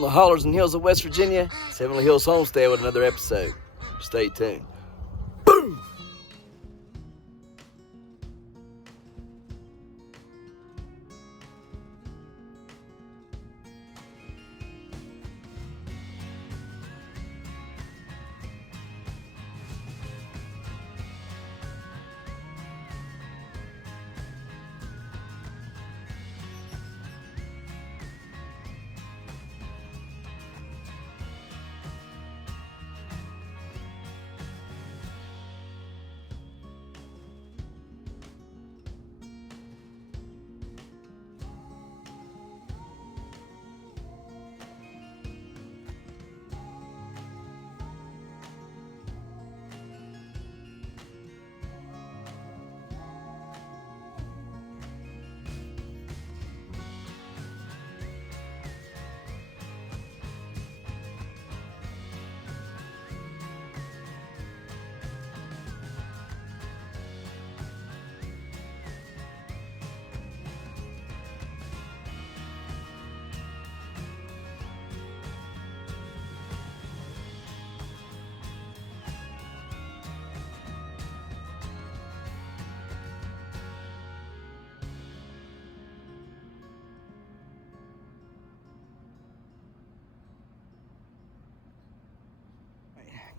from the hollers and hills of West Virginia. It's Heavenly Hills Homestead with another episode. Stay tuned. Boom!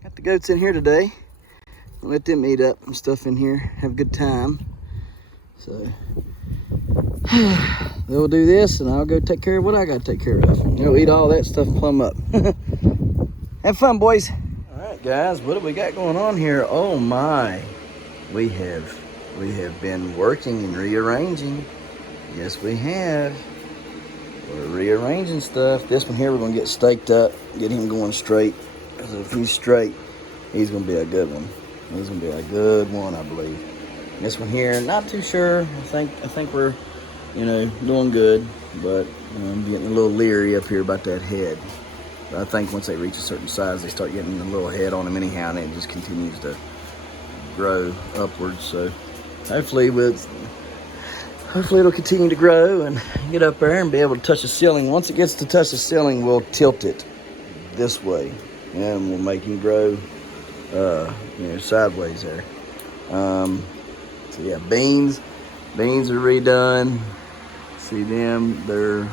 Got the goats in here today. Let them eat up and stuff in here. Have a good time. So they'll do this, and I'll go take care of what I got to take care of. They'll eat all that stuff plumb up. Have fun, boys. All right, guys. What do we got going on here? Oh my, we have been working and rearranging. Yes, we have. We're rearranging stuff. This one here, we're gonna get staked up, get him going straight. Because if he's straight, he's going to be a good one. He's going to be a good one, I believe. This one here, not too sure. I think we're, doing good. But I'm getting a little leery up here about that head. But I think once they reach a certain size, they start getting a little head on them anyhow, and it just continues to grow upwards. So hopefully it'll continue to grow and get up there and be able to touch the ceiling. Once it gets to touch the ceiling, we'll tilt it this way. And we'll make him grow, sideways there. So yeah, beans are redone. See them? They're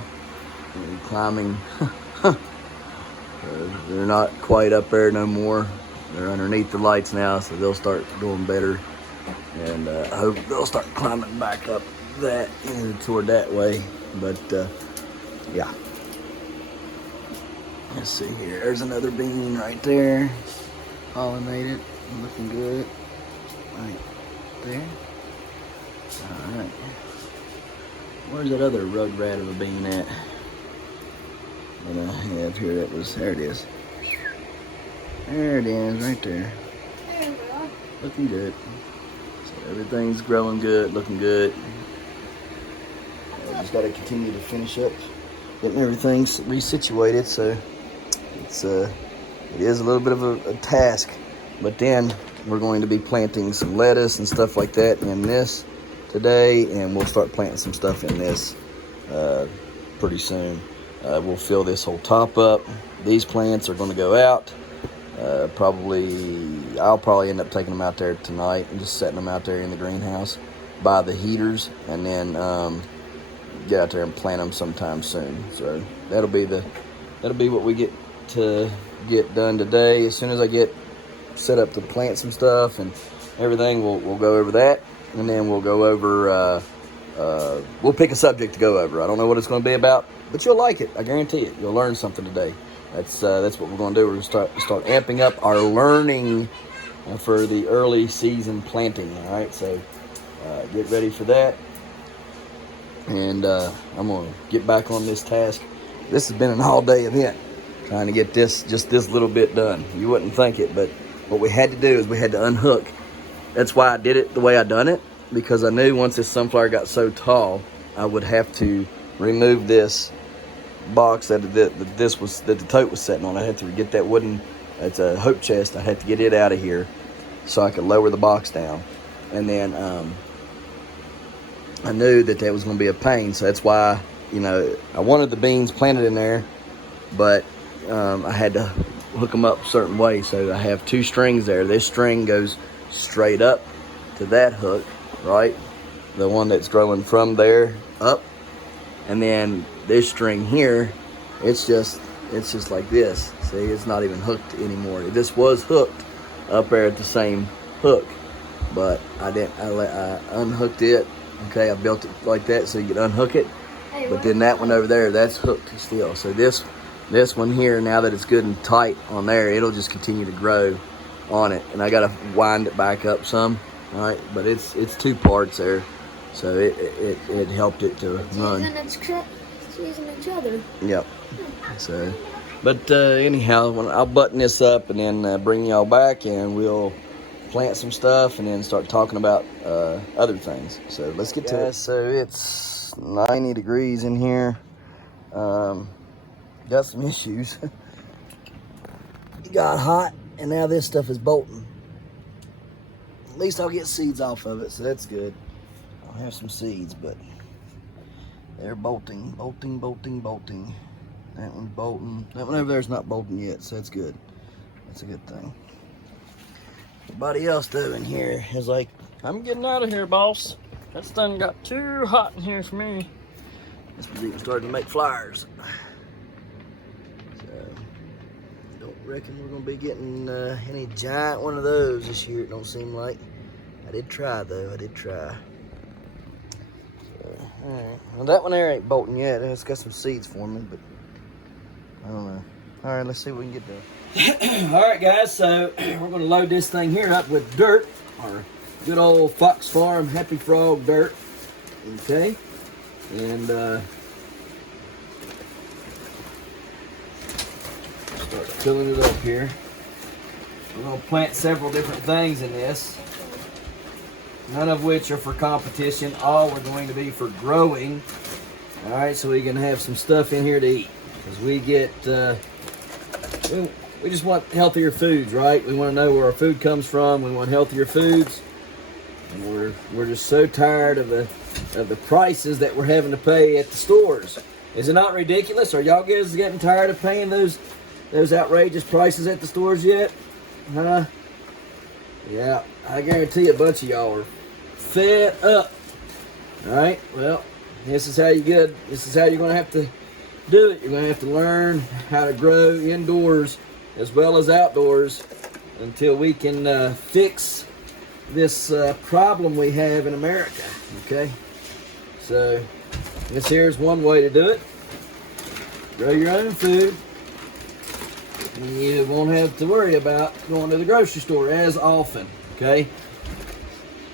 climbing. They're not quite up there no more. They're underneath the lights now, so they'll start doing better. And I hope they'll start climbing back up that toward that way. But yeah. Let's see here. There's another bean right there. Pollinated. Looking good. Right there. Alright. Where's that other road rat of a bean at? That I have here. There it is. There it is, right there. There we go. Looking good. So everything's growing good, looking good. Just got to continue to finish up getting everything resituated, so it is a little bit of a task, but then we're going to be planting some lettuce and stuff like that in this today, and we'll start planting some stuff in this pretty soon. We'll fill this whole top up. These plants are going to go out. I'll probably end up taking them out there tonight and just setting them out there in the greenhouse by the heaters, and then get out there and plant them sometime soon. So that'll be what we get to get done today. As soon as I get set up to plant some stuff and everything, we'll go over that, and then we'll go over we'll pick a subject to go over. I don't know what it's going to be about, but you'll like it. I guarantee it. You'll learn something today. That's what we're going to do. We're going to start amping up our learning for the early season planting. All right, so get ready for that. And I'm going to get back on this task. This has been an all-day event, trying to get just this little bit done. You wouldn't think it, but what we had to do is we had to unhook. That's why I did it the way I done it, because I knew once this sunflower got so tall, I would have to remove this box that the tote was sitting on. I had to get that wooden, it's a hope chest, I had to get it out of here so I could lower the box down. And then I knew that was going to be a pain, so that's why, I wanted the beans planted in there but I had to hook them up a certain way. So I have 2 strings there. This string goes straight up to that hook, right? The one that's growing from there up. And then this string here, it's just like this. See, it's not even hooked anymore. This was hooked up there at the same hook, but I unhooked it. Okay, I built it like that so you could unhook it. But then that one over there, that's hooked still. So this one here, now that it's good and tight on there, it'll just continue to grow on it. And I gotta wind it back up some, all right? But it's 2 parts there, so it helped it to run. It's using each other. Yep. So, but anyhow, I'll button this up and then bring y'all back, and we'll plant some stuff and then start talking about other things. So let's get to it. So it's 90 degrees in here. Got some issues. It got hot, and now this stuff is bolting. At least I'll get seeds off of it, so that's good. I'll have some seeds, but they're bolting. That one's bolting. That one over there's not bolting yet, so that's good. That's a good thing. Everybody else though in here is like, I'm getting out of here, boss. That thing got too hot in here for me. this was even starting to make flowers. Don't reckon we're gonna be getting any giant one of those this year. It don't seem like. I did try though. So, all right. Well, that one there ain't bolting yet. It's got some seeds forming, but I don't know. All right, let's see what we can get done. All right, guys. So we're gonna load this thing here up with dirt, or good old Fox Farm Happy Frog dirt. Okay, and start filling it up here. We're gonna plant several different things in this. None of which are for competition. All are going to be for growing. All right, so we can have some stuff in here to eat. Because we get, we just want healthier foods, right? We want to know where our food comes from. We want healthier foods. And we're just so tired of the prices that we're having to pay at the stores. Is it not ridiculous? Are y'all guys getting tired of paying those outrageous prices at the stores yet? Huh? Yeah, I guarantee a bunch of y'all are fed up. All right, well, this is how you're going to have to do it. You're going to have to learn how to grow indoors as well as outdoors until we can fix this problem we have in America. Okay, so this here's one way to do it. Grow your own food. You won't have to worry about going to the grocery store as often, okay?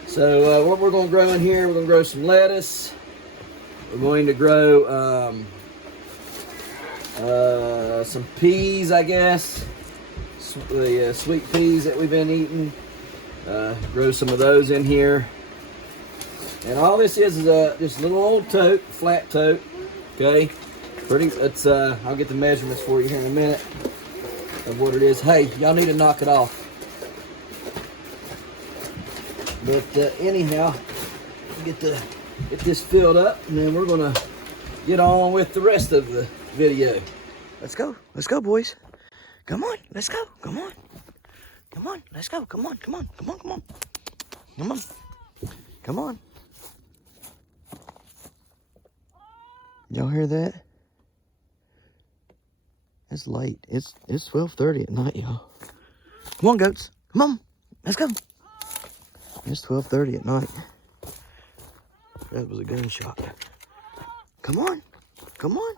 So what we're going to grow in here, we're going to grow some lettuce. We're going to grow some peas, I guess. The sweet peas that we've been eating. Grow some of those in here. And all this is just a little old tote, flat tote, okay? I'll get the measurements for you here in a minute of what it is. Hey, y'all need to knock it off. But anyhow, get this filled up, and then we're gonna get on with the rest of the video. Let's go, boys. Come on, let's go. Come on, let's go. Come on. Y'all hear that? It's late. It's 12:30 at night, y'all. Come on, goats. Come on. Let's go. It's 12:30 at night. That was a gunshot. Come on. Come on,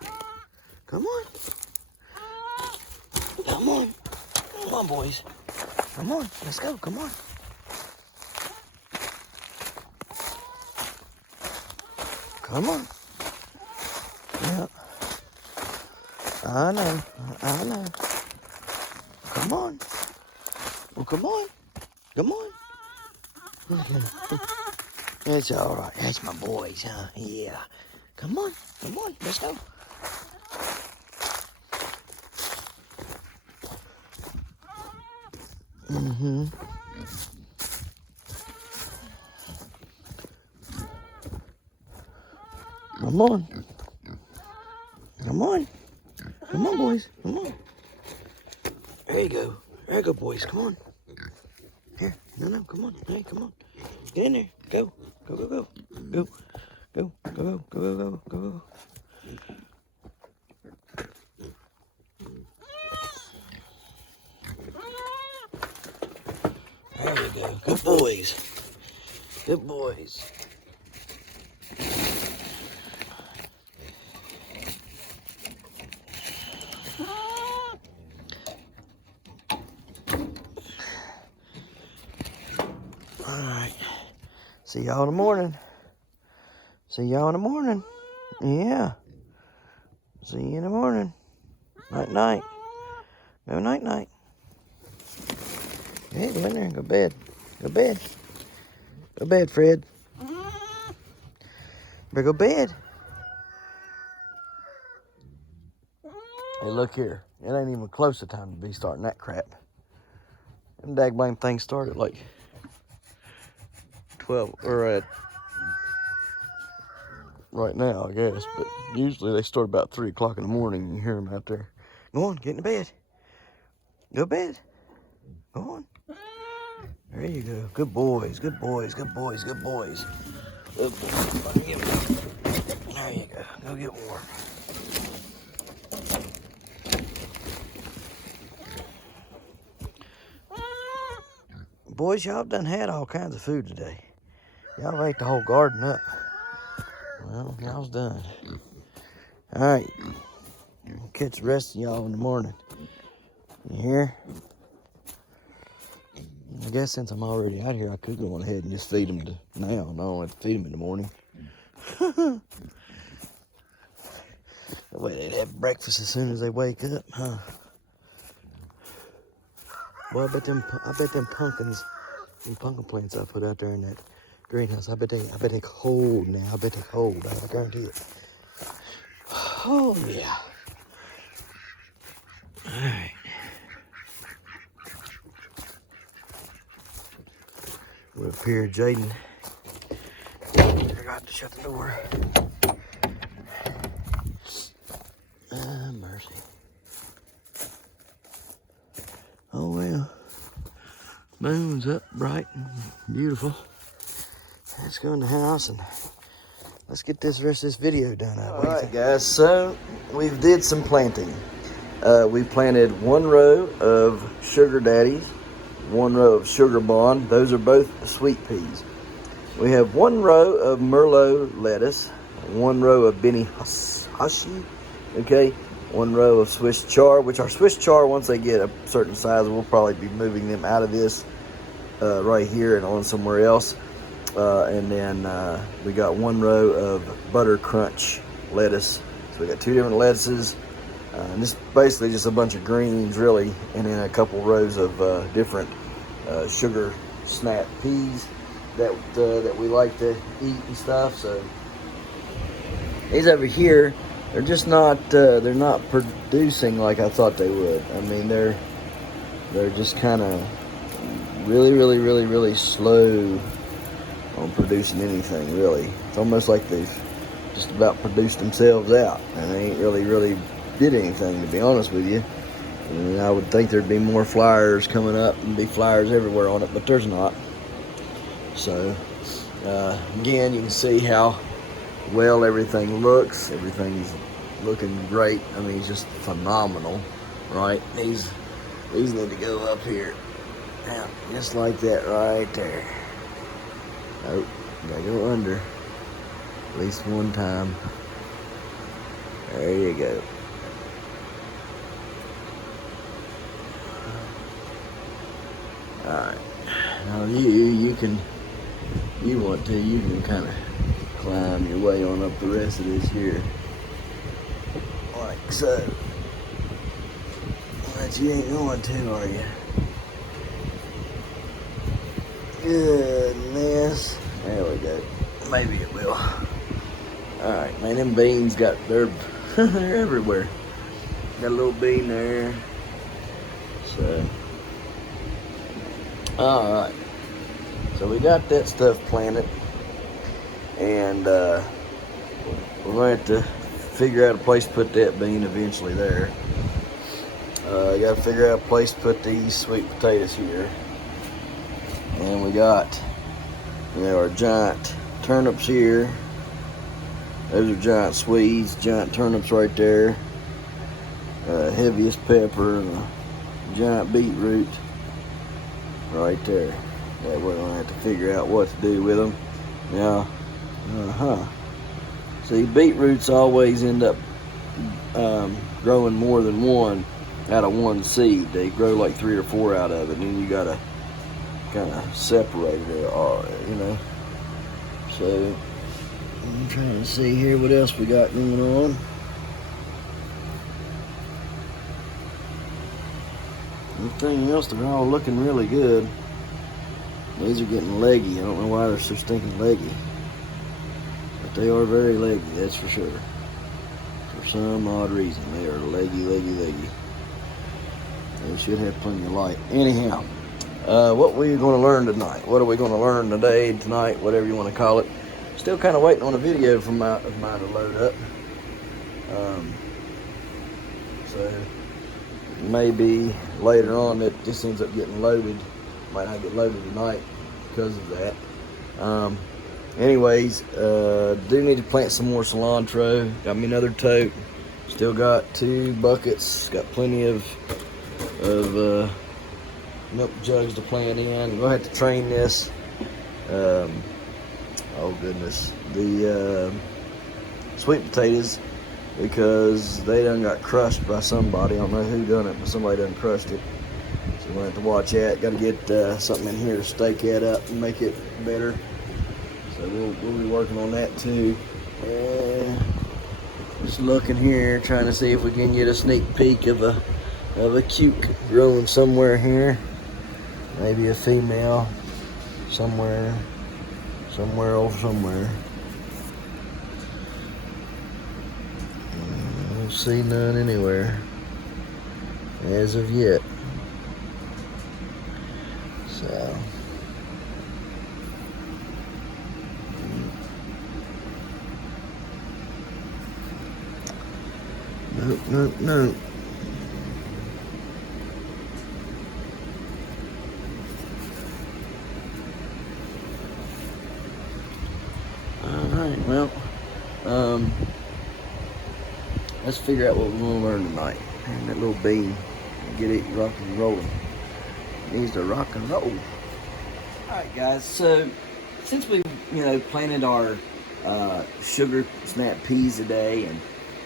boys. Come on. Let's go. Come on. Yeah. I know. Come on. Well, come on. It's all right. That's my boys, huh? Yeah. Come on. Let's go. Come on, boys. Come on. There you go. There you go, boys. Come on. Here. No. Come on. Hey, come on. Get in there. Go. Go. Go. Go. Go. Go. Go. Go. Go. Go. Go. There you go. Good boys. Good boys. Alright. See y'all in the morning. See y'all in the morning. Yeah. See you in the morning. Night night. Go night night. Hey, go in there and go to bed. Go to bed. Go to bed, Fred. Better go to bed. Hey, look here. It ain't even close to time to be starting that crap. Them dagblame things started like 12 or at right now, I guess. But usually they start about 3 o'clock in the morning and you hear them out there. Go on, get in the bed. Go to bed. Go on. There you go. Good boys, good boys, good boys, good boys. Good boys. There you go. Go get warm. Boys, y'all done had all kinds of food today. Y'all ate the whole garden up. Well, y'all's done. All right. Catch the rest of y'all in the morning. You hear? I guess since I'm already out here, I could go on ahead and just feed them now. No, I don't have to feed them in the morning. That way they'd have breakfast as soon as they wake up, huh? Boy, I bet them pumpkins, them pumpkin plants I put out there in that greenhouse, I bet they cold now. I bet they cold. I guarantee it. Oh yeah. All right. We're up here, Jaden. I forgot to shut the door. Mercy. Oh well. Moon's up bright and beautiful. Let's go in the house and let's get this rest of this video done. Alright guys, so we did some planting. We planted 1 row of sugar daddies, 1 row of sugar bond. Those are both sweet peas. We have 1 row of Merlot lettuce, 1 row of Benny Hashi, okay, 1 row of Swiss chard, which our Swiss chard, once they get a certain size, we'll probably be moving them out of this right here and on somewhere else. And then we got 1 row of Butter Crunch lettuce. So we got 2 different lettuces. And this is basically just a bunch of greens, really, and then a couple rows of different sugar snap peas that we like to eat and stuff. So these over here, they're just not they're not producing like I thought they would. I mean, they're just kind of really slow on producing anything, really. It's almost like they've just about produced themselves out, and they ain't really did anything, to be honest with you. And I would think there'd be more flyers coming up and be flyers everywhere on it, but there's not. So again, you can see how well everything looks. Everything's looking great. I mean, it's just phenomenal, right? These need to go up here. Now, just like that right there. Oh, gotta go under at least one time. There you go. Alright, now you can kind of climb your way on up the rest of this here, like so. But you ain't going to, are you? Goodness. There we go. Maybe it will. Alright, man, them beans they're everywhere. Got a little bean there. So alright, so we got that stuff planted, and we're going to have to figure out a place to put that bean eventually there. Got to figure out a place to put these sweet potatoes here. And we got, our giant turnips here. Those are giant Swedes, giant turnips right there. Heaviest pepper and a giant beetroot right there. That way we're gonna have to figure out what to do with them. Now, see, beetroots always end up growing more than one out of one seed. They grow like 3 or 4 out of it, and then you gotta kind of separate it, So I'm trying to see here what else we got going on. Everything else, they're all looking really good. These are getting leggy. I don't know why they're so stinking leggy, but they are very leggy, that's for sure. For some odd reason, they are leggy. They should have plenty of light. Anyhow, what are we going to learn tonight? What are we going to learn today, tonight, whatever you want to call it? Still kind of waiting on a video from mine to load up. So maybe later on that this ends up getting loaded. Might not get loaded tonight because of that. Anyways, do need to plant some more cilantro. Got me another tote. Still got 2 buckets. Got plenty of milk jugs to plant in. We'll have to train this. Oh goodness, the sweet potatoes, because they done got crushed by somebody. I don't know who done it, but somebody done crushed it. So we'll have to watch that. Got to get something in here to stake that up and make it better. So we'll be working on that too. Just looking here, trying to see if we can get a sneak peek of a cuke growing somewhere here. Maybe a female somewhere. I don't see none anywhere as of yet. So nope. Alright, well, let's figure out what we're going to learn tonight. And that little bean, get it rock and rolling. It needs to rock and roll. Alright guys, so since we planted our sugar snap peas today and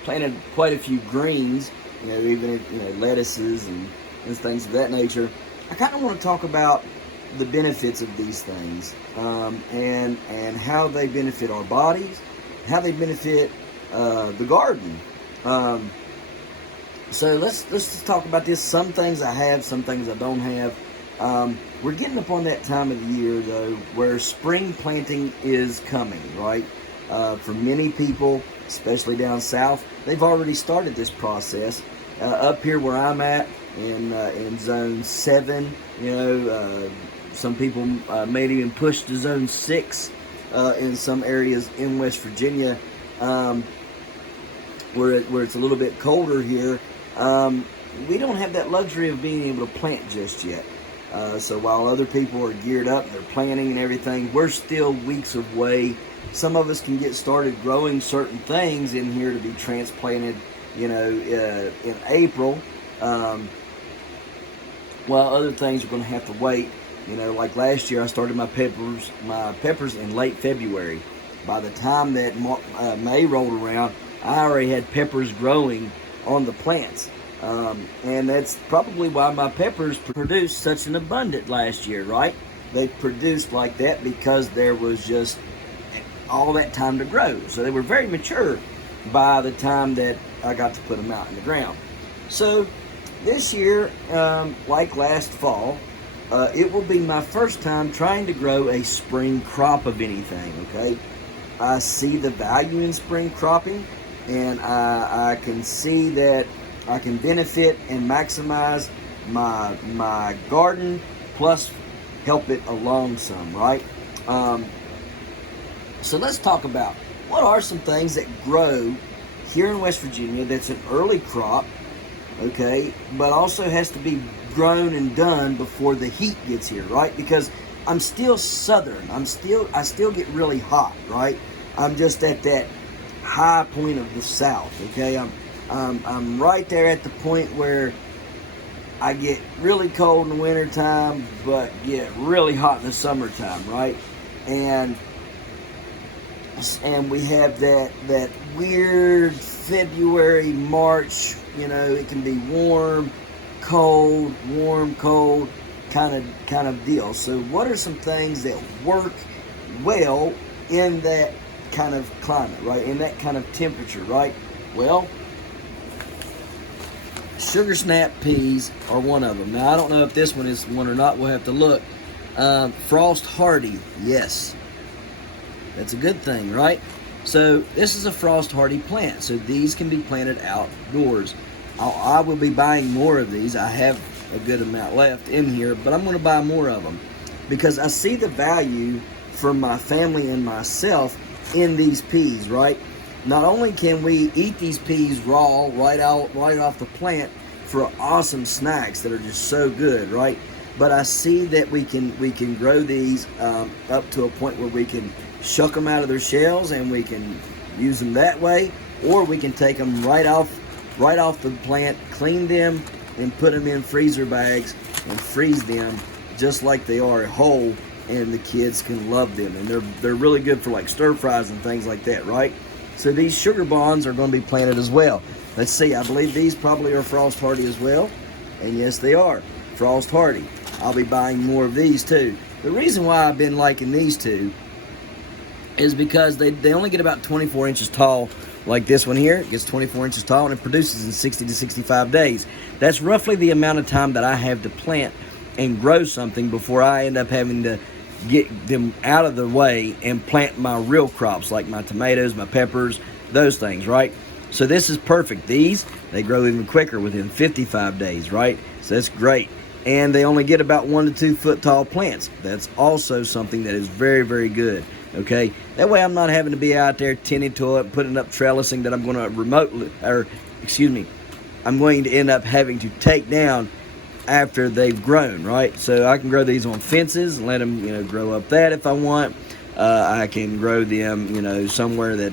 planted quite a few greens, even lettuces and things of that nature, I kind of want to talk about the benefits of these things, and how they benefit our bodies, how they benefit the garden. So let's just talk about this. Some things I have, some things I don't have. We're getting up on that time of the year though where spring planting is coming, right? For many people, especially down south, they've already started this process. Up here where I'm at in zone 7, some people may even push to zone 6 in some areas in West Virginia, where it's a little bit colder here. We don't have that luxury of being able to plant just yet. So while other people are geared up, they're planting and everything, we're still weeks away. Some of us can get started growing certain things in here to be transplanted, in April, while other things are going to have to wait. Like last year, I started my peppers in late February. By the time that May rolled around, I already had peppers growing on the plants. And that's probably why my peppers produced such an abundant last year, right? They produced like that because there was just all that time to grow. So they were very mature by the time that I got to put them out in the ground. So this year, like last fall, it will be my first time trying to grow a spring crop of anything, okay? I see the value in spring cropping, and I can see that I can benefit and maximize my garden, plus help it along some, right? So let's talk about what are some things that grow here in West Virginia that's an early crop, okay, but also has to be grown and done before the heat gets here, right? Because I'm still southern. I still get really hot, right? I'm just at that high point of the South, okay? I'm right there at the point where I get really cold in the wintertime, but get really hot in the summertime, right? And we have that weird February, March, you know, it can be warm, cold, kind of deal. So what are some things that work well in that kind of climate, right? In that kind of temperature, right? Well, sugar snap peas are one of them. Now, I don't know if this one is one or not. We'll have to look. Frost hardy, yes. That's a good thing, right? So this is a frost hardy plant. So these can be planted outdoors. I will be buying more of these. I have a good amount left in here, but I'm going to buy more of them because I see the value for my family and myself in these peas, right? Not only can we eat these peas raw right off the plant for awesome snacks that are just so good, right? But I see that we can grow these up to a point where we can shuck them out of their shells and we can use them that way, or we can take them right off the plant, clean them, and put them in freezer bags and freeze them just like they are whole, and the kids can love them. And they're really good for like stir fries and things like that, right? So these sugar bonds are going to be planted as well. Let's see, I believe these probably are frost hardy as well. And yes, they are frost hardy. I'll be buying more of these too. The reason why I've been liking these two is because they only get about 24 inches tall. Like this one here, it gets 24 inches tall and it produces in 60 to 65 days. That's roughly the amount of time that I have to plant and grow something before I end up having to get them out of the way and plant my real crops like my tomatoes, my peppers, those things, right? So this is perfect. These, they grow even quicker within 55 days, right? So that's great. And they only get about 1 to 2 foot tall plants. That's also something that is very, very good. Okay, that way I'm not having to be out there tending to it, putting up trellising that I'm going to I'm going to end up having to take down after they've grown, right? So I can grow these on fences and let them, you know, grow up that if I want. I can grow them, you know, somewhere that,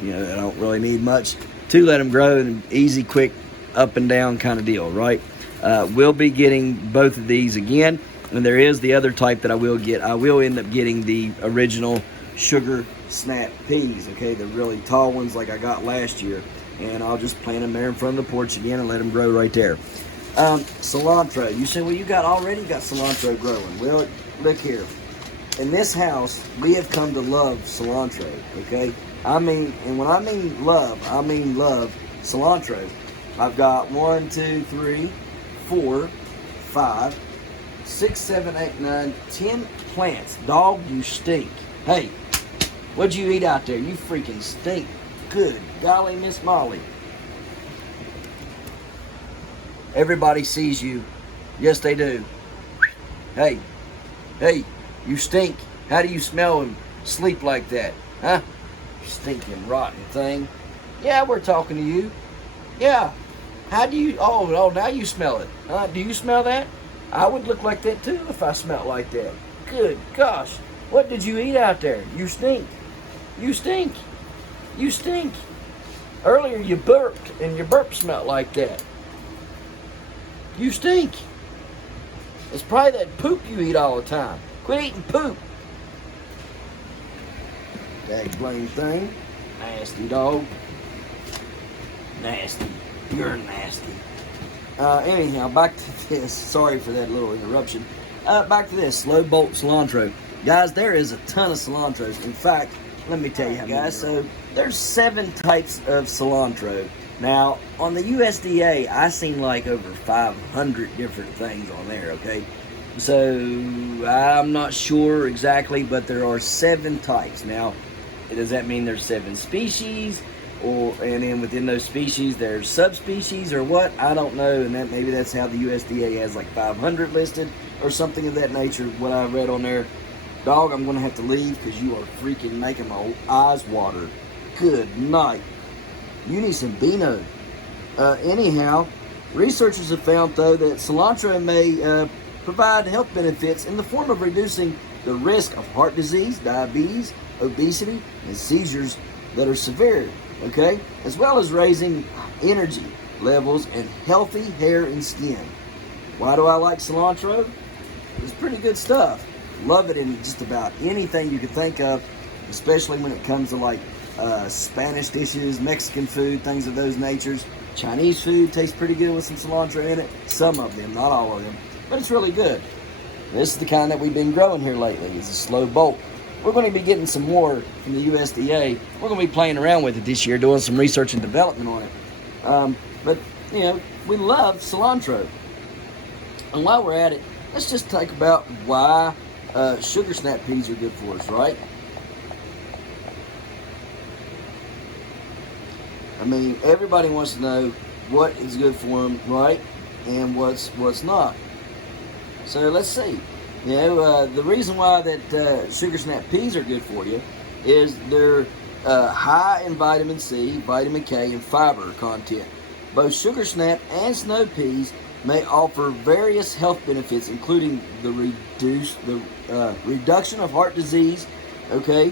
you know, I don't really need much to let them grow, and easy, quick, up and down kind of deal, right? We'll be getting both of these again. And there is the other type that I will get. I will end up getting the original sugar snap peas, okay? The really tall ones like I got last year. And I'll just plant them there in front of the porch again and let them grow right there. Cilantro. You say, well, you got cilantro growing. Well, look here. In this house, we have come to love cilantro, okay? I mean, and when I mean love cilantro. I've got 1, 2, 3, 4, 5, 6, 7, 8, 9, 10 plants. Dog, you stink. Hey, what'd you eat out there? You freaking stink. Good golly, Miss Molly. Everybody sees you. Yes, they do. Hey, you stink. How do you smell and sleep like that? Huh? You stinking rotten thing. Yeah, we're talking to you. Yeah. How do you, oh, now you smell it. Do you smell that? I would look like that too if I smelled like that. Good gosh. What did you eat out there? You stink. You stink. You stink. Earlier you burped and your burp smelled like that. You stink. It's probably that poop you eat all the time. Quit eating poop. That blame thing. Nasty dog. Nasty. You're nasty. Anyhow, back to this. Sorry for that little interruption. Back to this. Slow bolt cilantro. Guys, there is a ton of cilantros. In fact, let me tell you how, guys. So there's 7 types of cilantro. Now, on the USDA, I seen like over 500 different things on there, okay? So I'm not sure exactly, but there are 7 types. Now, does that mean there's 7 species? And then within those species there's subspecies or what? I don't know, and that maybe that's how the USDA has like 500 listed or something of that nature, what I read on there. Dog, I'm going to have to leave because you are freaking making my eyes water. Good night. You need some Beano. Anyhow, Researchers have found, though, that cilantro may provide health benefits in the form of reducing the risk of heart disease, diabetes, obesity, and seizures that are severe, okay? As well as raising energy levels and healthy hair and skin. Why do I like cilantro? It's pretty good stuff. Love it in just about anything you could think of, especially when it comes to like Spanish dishes, Mexican food, things of those natures. Chinese food tastes pretty good with some cilantro in it. Some of them, not all of them, but it's really good. This is the kind that we've been growing here lately. It's a slow bolt. We're going to be getting some more from the USDA. We're going to be playing around with it this year, doing some research and development on it. But, you know, we love cilantro. And while we're at it, let's just talk about why sugar snap peas are good for us, right? I mean, everybody wants to know what is good for them, right? And what's not. So let's see. You know, the reason why that sugar snap peas are good for you is they're high in vitamin C, vitamin K, and fiber content. Both sugar snap and snow peas may offer various health benefits, including the reduction of heart disease, okay,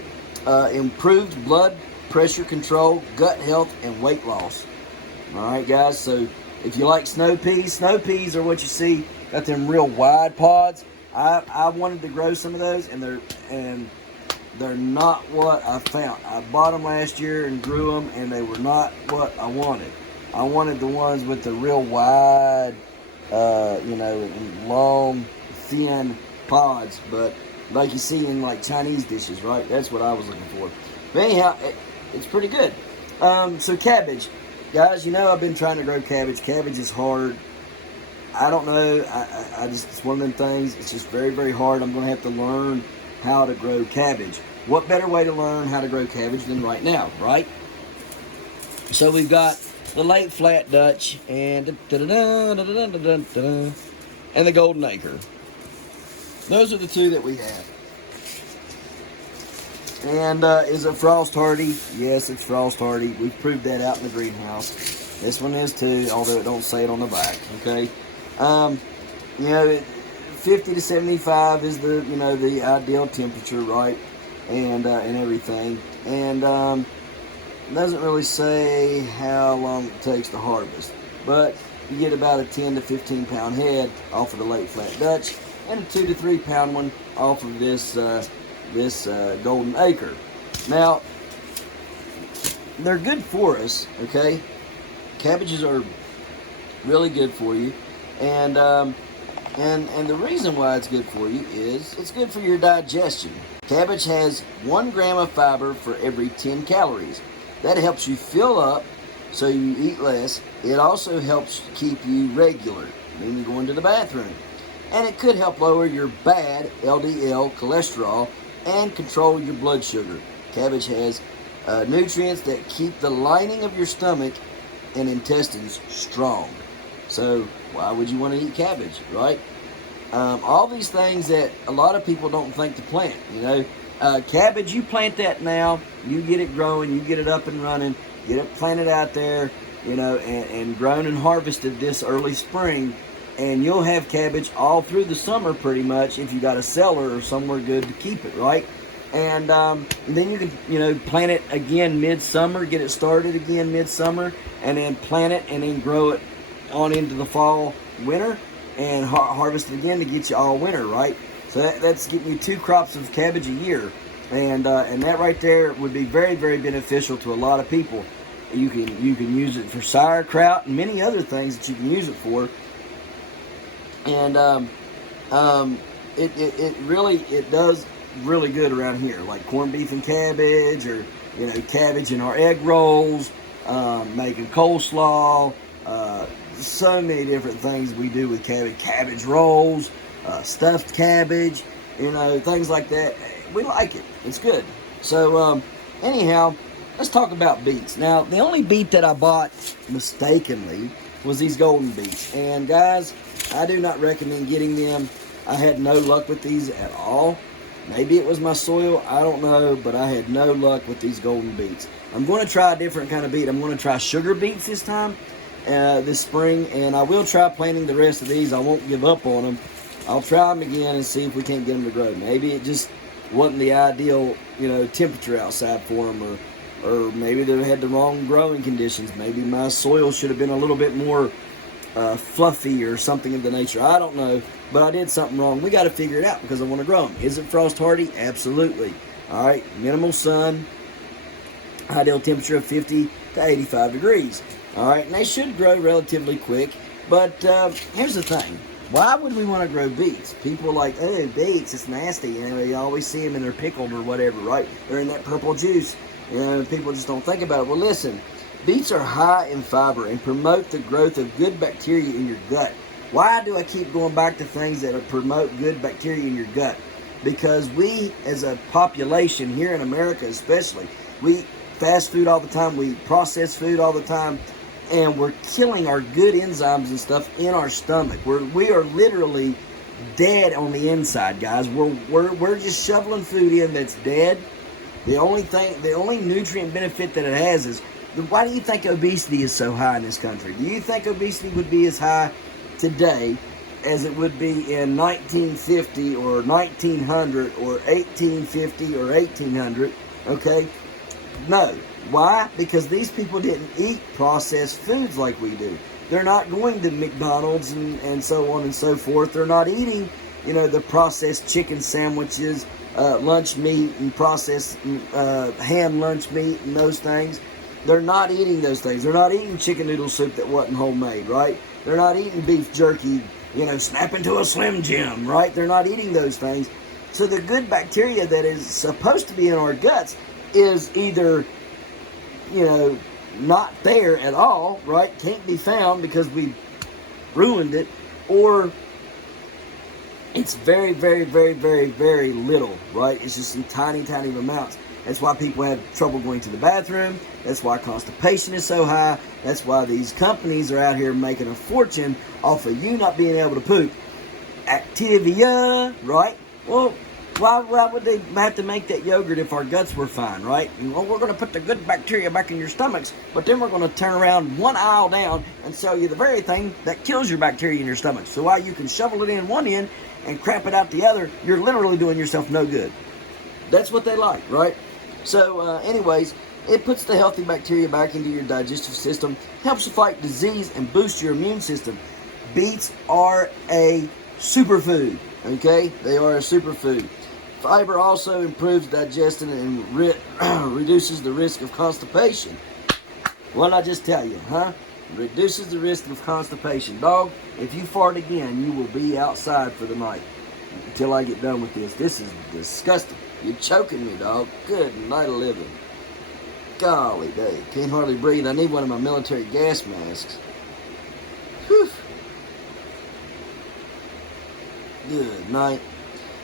improved blood pressure control, gut health, and weight loss. All right, guys. So if you like snow peas are what you see. Got them real wide pods. I wanted to grow some of those, and they're not what I found. I bought them last year and grew them, and they were not what I wanted. I wanted the ones with the real wide, you know, long, thin pods, but like you see in like Chinese dishes, right? That's what I was looking for. But anyhow, it's pretty good. So cabbage, guys, you know I've been trying to grow cabbage. Cabbage is hard. I don't know. I just, it's one of them things. It's just very, very hard. I'm going to have to learn how to grow cabbage. What better way to learn how to grow cabbage than right now, right? So we've got the late flat Dutch and the golden acre. Those are the two that we have. And is it frost hardy? Yes, it's frost hardy. We've proved that out in the greenhouse. This one is too, although it don't say it on the back. Okay. You know, 50 to 75 is the, you know, the ideal temperature, right? And everything. And it doesn't really say how long it takes to harvest, but you get about a 10 to 15 pound head off of the late flat Dutch, and a 2 to 3 pound one off of this golden acre. Now, they're good for us, okay? Cabbages are really good for you, and the reason why it's good for you is it's good for your digestion. Cabbage has 1 gram of fiber for every 10 calories. That helps you fill up so you eat less. It also helps keep you regular, meaning going to the bathroom. And it could help lower your bad LDL cholesterol and control your blood sugar. Cabbage has nutrients that keep the lining of your stomach and intestines strong. So why would you want to eat cabbage, right? All these things that a lot of people don't think to plant, you know. Cabbage, you plant that now, you get it growing, you get it up and running, get it planted out there, you know, and grown and harvested this early spring, and you'll have cabbage all through the summer pretty much if you got a cellar or somewhere good to keep it, right? And then you can, you know, plant it again midsummer, get it started again midsummer, and then plant it and then grow it on into the fall, winter, and harvest it again to get you all winter, right? So that's getting you 2 crops of cabbage a year, and that right there would be very, very beneficial to a lot of people. You can use it for sauerkraut and many other things that you can use it for, and it really does really good around here, like corned beef and cabbage, or you know, cabbage in our egg rolls, making coleslaw. So many different things we do with cabbage rolls, stuffed cabbage, you know, things like that. We like it. It's good. So anyhow, let's talk about beets. Now, the only beet that I bought mistakenly was these golden beets. And guys, I do not recommend getting them. I had no luck with these at all. Maybe it was my soil, I don't know, but I had no luck with these golden beets. I'm going to try a different kind of beet. I'm going to try sugar beets this time. this spring, and I will try planting the rest of these. I won't give up on them. I'll try them again and see if we can't get them to grow. Maybe it just wasn't the ideal, temperature outside for them, or maybe they had the wrong growing conditions. Maybe my soil should have been a little bit more fluffy or something of the nature. I don't know, but I did something wrong. We got to figure it out because I want to grow them. Is it frost hardy? Absolutely. All right, minimal sun, ideal temperature of 50 to 85 degrees. All right, and they should grow relatively quick. But here's the thing. Why would we want to grow beets? People are like, oh, beets, it's nasty. You always see them and they're pickled or whatever, right? They're in that purple juice. People just don't think about it. Well, listen, beets are high in fiber and promote the growth of good bacteria in your gut. Why do I keep going back to things that promote good bacteria in your gut? Because we, as a population here in America especially, we eat fast food all the time, we eat processed food all the time, and we're killing our good enzymes and stuff in our stomach. We are literally dead on the inside, guys. We're just shoveling food in that's dead. The only nutrient benefit that it has is, why do you think obesity is so high in this country? Do you think obesity would be as high today as it would be in 1950 or 1900 or 1850 or 1800? Okay? No. Why? Because these people didn't eat processed foods like we do. They're not going to McDonald's and so on and so forth. They're not eating, the processed chicken sandwiches, lunch meat and processed ham lunch meat and those things. They're not eating those things. They're not eating chicken noodle soup that wasn't homemade, right? They're not eating beef jerky, snap into a Slim Jim, right? They're not eating those things. So the good bacteria that is supposed to be in our guts is either not there at all, right? Can't be found because we ruined it, or it's very, very, very, very, very little, right? It's just in tiny, tiny amounts. That's why people have trouble going to the bathroom. That's why constipation is so high. That's why these companies are out here making a fortune off of you not being able to poop. Activia, right? Well, why would they have to make that yogurt if our guts were fine, right? Well, we're going to put the good bacteria back in your stomachs, but then we're going to turn around one aisle down and sell you the very thing that kills your bacteria in your stomach. So while you can shovel it in one end and crap it out the other, you're literally doing yourself no good. That's what they like, right? So anyways, it puts the healthy bacteria back into your digestive system, helps you fight disease, and boosts your immune system. Beets are a superfood, okay? They are a superfood. Fiber also improves digestion and reduces the risk of constipation. What did I just tell you, huh? Reduces the risk of constipation. Dog, if you fart again, you will be outside for the night until I get done with this. This is disgusting. You're choking me, dog. Good night of living. Golly day. Can't hardly breathe. I need one of my military gas masks. Whew. Good night.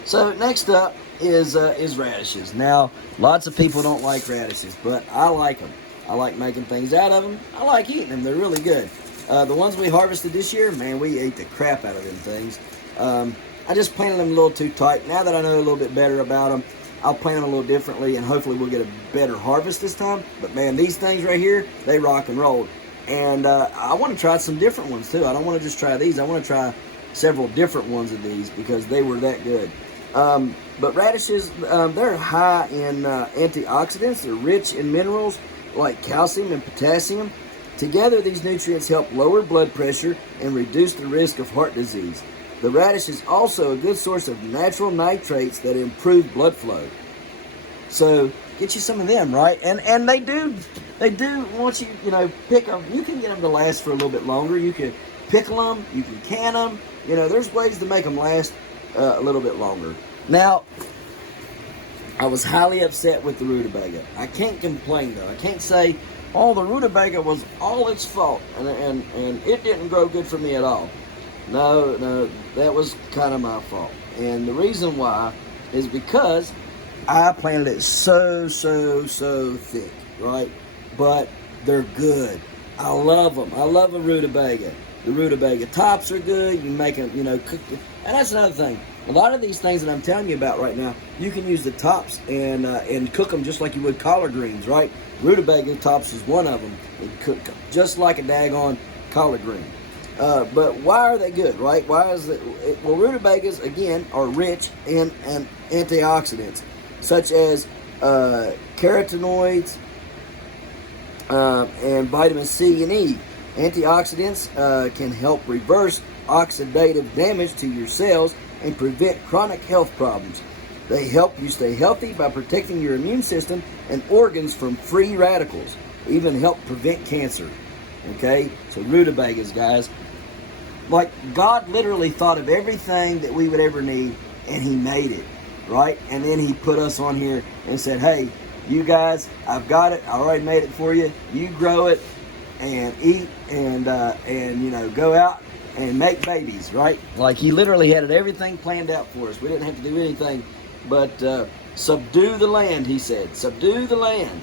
So next up is radishes. Now, lots of people don't like radishes, but I like them. I like making things out of them. I like eating them. They're really good. The ones we harvested this year, man, we ate the crap out of them things. I just planted them a little too tight. Now that I know a little bit better about them, I'll plant them a little differently, and hopefully we'll get a better harvest this time. But man, these things right here, they rock and roll. And I want to try some different ones too. I don't want to just try these. I want to try several different ones of these because they were that good. But radishes, they're high in antioxidants. They're rich in minerals like calcium and potassium. Together, these nutrients help lower blood pressure and reduce the risk of heart disease. The radish is also a good source of natural nitrates that improve blood flow. So get you some of them, right? And they do once you pick them. You can get them to last for a little bit longer. You can pickle them. You can can them. There's ways to make them last a little bit longer. Now, I was highly upset with the rutabaga. I can't complain though. I can't say, oh, the rutabaga was all its fault and it didn't grow good for me at all. No, that was kind of my fault. And the reason why is because I planted it so thick, right? But they're good. I love them. I love a rutabaga. The rutabaga tops are good. You make them, cook them. And that's another thing. A lot of these things that I'm telling you about right now, you can use the tops and cook them just like you would collard greens, right? Rutabaga tops is one of them. You cook them just like a daggone collard green. But why are they good, right? Why is it? Well, rutabagas, again, are rich in antioxidants, such as carotenoids and vitamin C and E. Antioxidants can help reverse oxidative damage to your cells and prevent chronic health problems. They help you stay healthy by protecting your immune system and organs from free radicals, even help prevent cancer. Okay, so rutabagas, guys. Like, God literally thought of everything that we would ever need, and He made it, right? And then He put us on here and said, hey, you guys, I've got it. I already made it for you. You grow it and eat and go out and make babies, right? Like, He literally had everything planned out for us. We didn't have to do anything but subdue the land, He said. Subdue the land.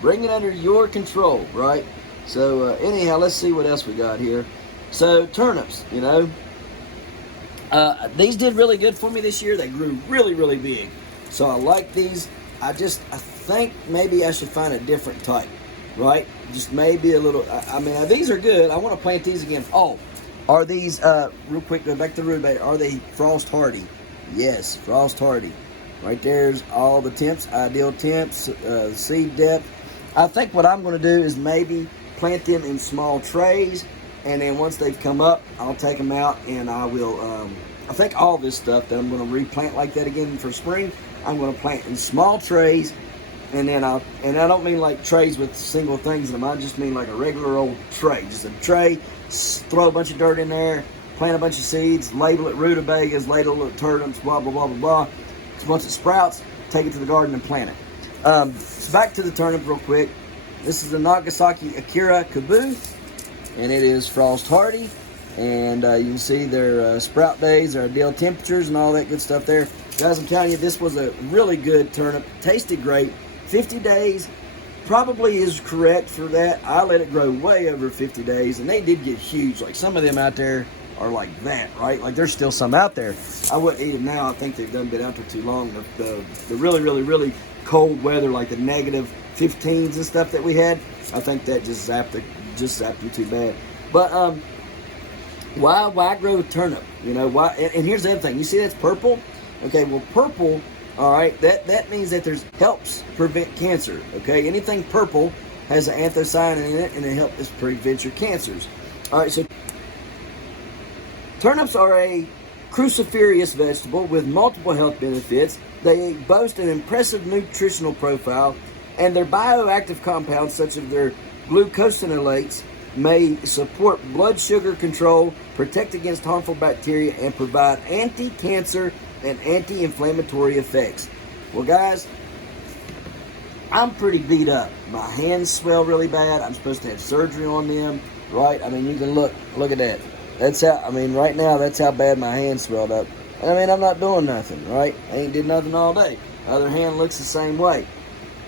Bring it under your control, right? So anyhow, let's see what else we got here. So turnips, these did really good for me this year. They grew really, really big. So I like these. I think maybe I should find a different type, right? Just maybe a little, these are good. I want to plant these again. Oh, are these, real quick, go back to the rhubarb. Are they frost hardy? Yes, frost hardy. Right there's all the temps, ideal temps, seed depth. I think what I'm going to do is maybe plant them in small trays, and then once they've come up, I'll take them out and I will, I think all this stuff that I'm going to replant like that again for spring, I'm going to plant in small trays, and then I don't mean like trays with single things in them, I just mean like a regular old tray, just a tray, throw a bunch of dirt in there, plant a bunch of seeds, label it rutabagas, label it turnips, blah, blah, blah, blah, blah. Once it sprouts, take it to the garden and plant it. Back to the turnip real quick. This is the Nagasaki Akira Kabu, and it is frost hardy. And you can see their sprout days, their ideal temperatures, and all that good stuff there. Guys, I'm telling you, this was a really good turnip. Tasted great. 50 days probably is correct for that. I let it grow way over 50 days, and they did get huge. Like some of them out there are like that, right? Like there's still some out there. I wouldn't eat them now. I think they've done been out there too long. The really, really, really cold weather, like the negative 15s and stuff that we had, I think that just zapped them too bad. But why grow a turnip? Why? And here's the other thing. You see that's purple? Okay, well purple, all right, that means that helps prevent cancer. Okay, anything purple has an anthocyanin in it, and it helps prevent your cancers. All right, so turnips are a cruciferous vegetable with multiple health benefits. They boast an impressive nutritional profile, and their bioactive compounds, such as their glucosinolates, may support blood sugar control, protect against harmful bacteria, and provide anti-cancer and anti-inflammatory effects. Well, guys, I'm pretty beat up. My hands swell really bad. I'm supposed to have surgery on them, right? You can look at that. That's how, right now, that's how bad my hands swelled up. I'm not doing nothing, right? I ain't did nothing all day. Other hand looks the same way.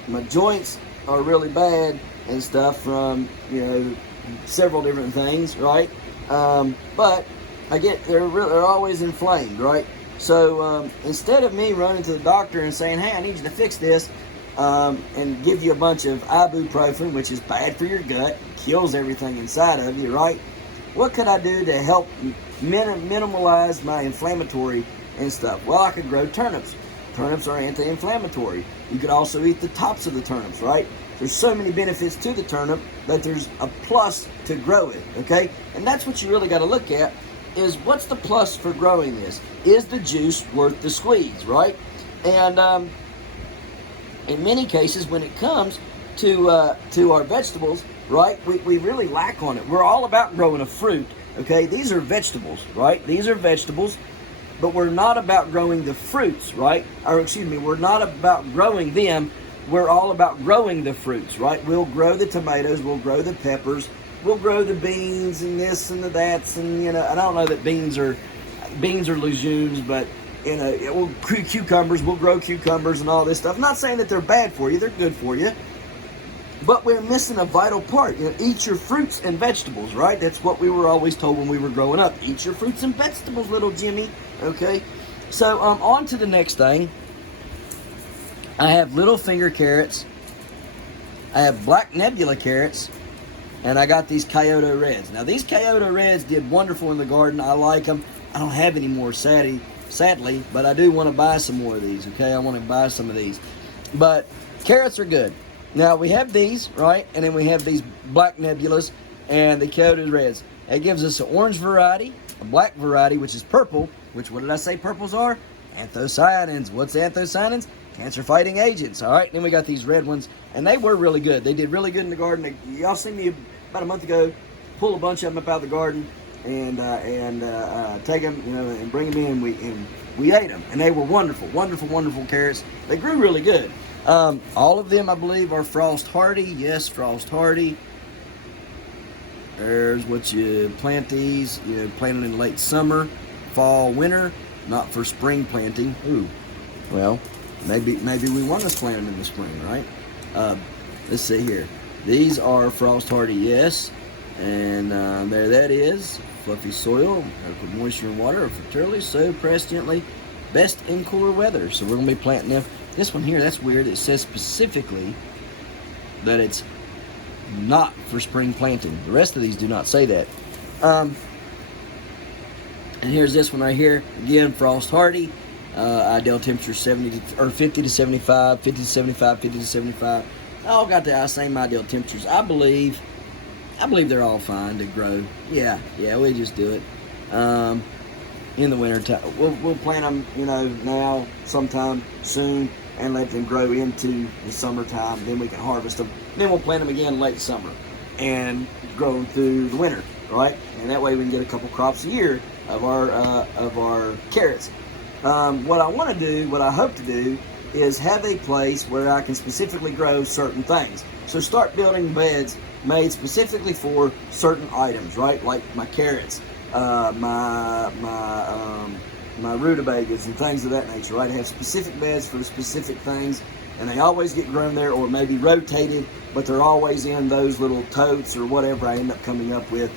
My joints are really bad and stuff from, several different things, right? But they're always inflamed, right? So instead of me running to the doctor and saying, hey, I need you to fix this, and give you a bunch of ibuprofen, which is bad for your gut, kills everything inside of you, right? What could I do to help minimize my inflammatory and stuff? Well, I could grow turnips. Turnips are anti-inflammatory. You could also eat the tops of the turnips, right? There's so many benefits to the turnip that there's a plus to grow it, okay? And that's what you really got to look at, is what's the plus for growing this? Is the juice worth the squeeze, right? And in many cases, when it comes to our vegetables, right, we really lack on it. We're all about growing a fruit, okay? These are vegetables, right? These are vegetables, but we're not about growing the fruits, right? We're not about growing them. We're all about growing the fruits, right? We'll grow the tomatoes, we'll grow the peppers, we'll grow the beans and this and the that's, and I don't know that beans are legumes, but cucumbers, we'll grow cucumbers and all this stuff. I'm not saying that they're bad for you, they're good for you. But we're missing a vital part. Eat your fruits and vegetables, right? That's what we were always told when we were growing up. Eat your fruits and vegetables, little Jimmy. Okay? So, on to the next thing. I have little finger carrots. I have black Nebula carrots. and I got these Kyoto Reds. Now these Kyoto Reds did wonderful in the garden. I like them. I don't have any more, sadly, but I do want to buy some more of these, okay? I want to buy some of these. But carrots are good. Now we have these, right? And then we have these black Nebulas and the Kyoto Reds. That gives us an orange variety, a black variety, which is purple, which, what did I say purples are? Anthocyanins. What's anthocyanins? Cancer-fighting agents, all right? Then we got these red ones, and they were really good. They did really good in the garden. Y'all seen me about a month ago pull a bunch of them up out of the garden and take them, you know, and bring them in. We ate them, and they were wonderful, wonderful, wonderful carrots. They grew really good. All of them, I believe, are frost hardy. Yes, frost hardy. There's what you plant these. You know, plant them in late summer, fall, winter, not for spring planting. Ooh, well, maybe we want to plant them in the spring, right? Let's see here. These are frost hardy, yes. And there that is. Fluffy soil, adequate moisture and water are fertilely, so pressed gently. Best in cooler weather. So we're going to be planting them. This one here, that's weird. It says specifically that it's not for spring planting. The rest of these do not say that. And here's this one right here. Again, frost hardy. Ideal temperature 50 to 75, 50 to 75, 50 to 75. All got the same ideal temperatures. I believe they're all fine to grow. Yeah, we just do it. In the winter time, we'll plant them, you know, now, sometime soon, and let them grow into the summertime. Then we can harvest them. Then we'll plant them again late summer and grow them through the winter, right? And that way we can get a couple crops a year of our carrots. What I want to do, what I hope to do, is have a place where I can specifically grow certain things. So start building beds made specifically for certain items, right? Like my carrots, my rutabagas and things of that nature, right? I have specific beds for specific things, and they always get grown there, or maybe rotated, but they're always in those little totes or whatever I end up coming up with,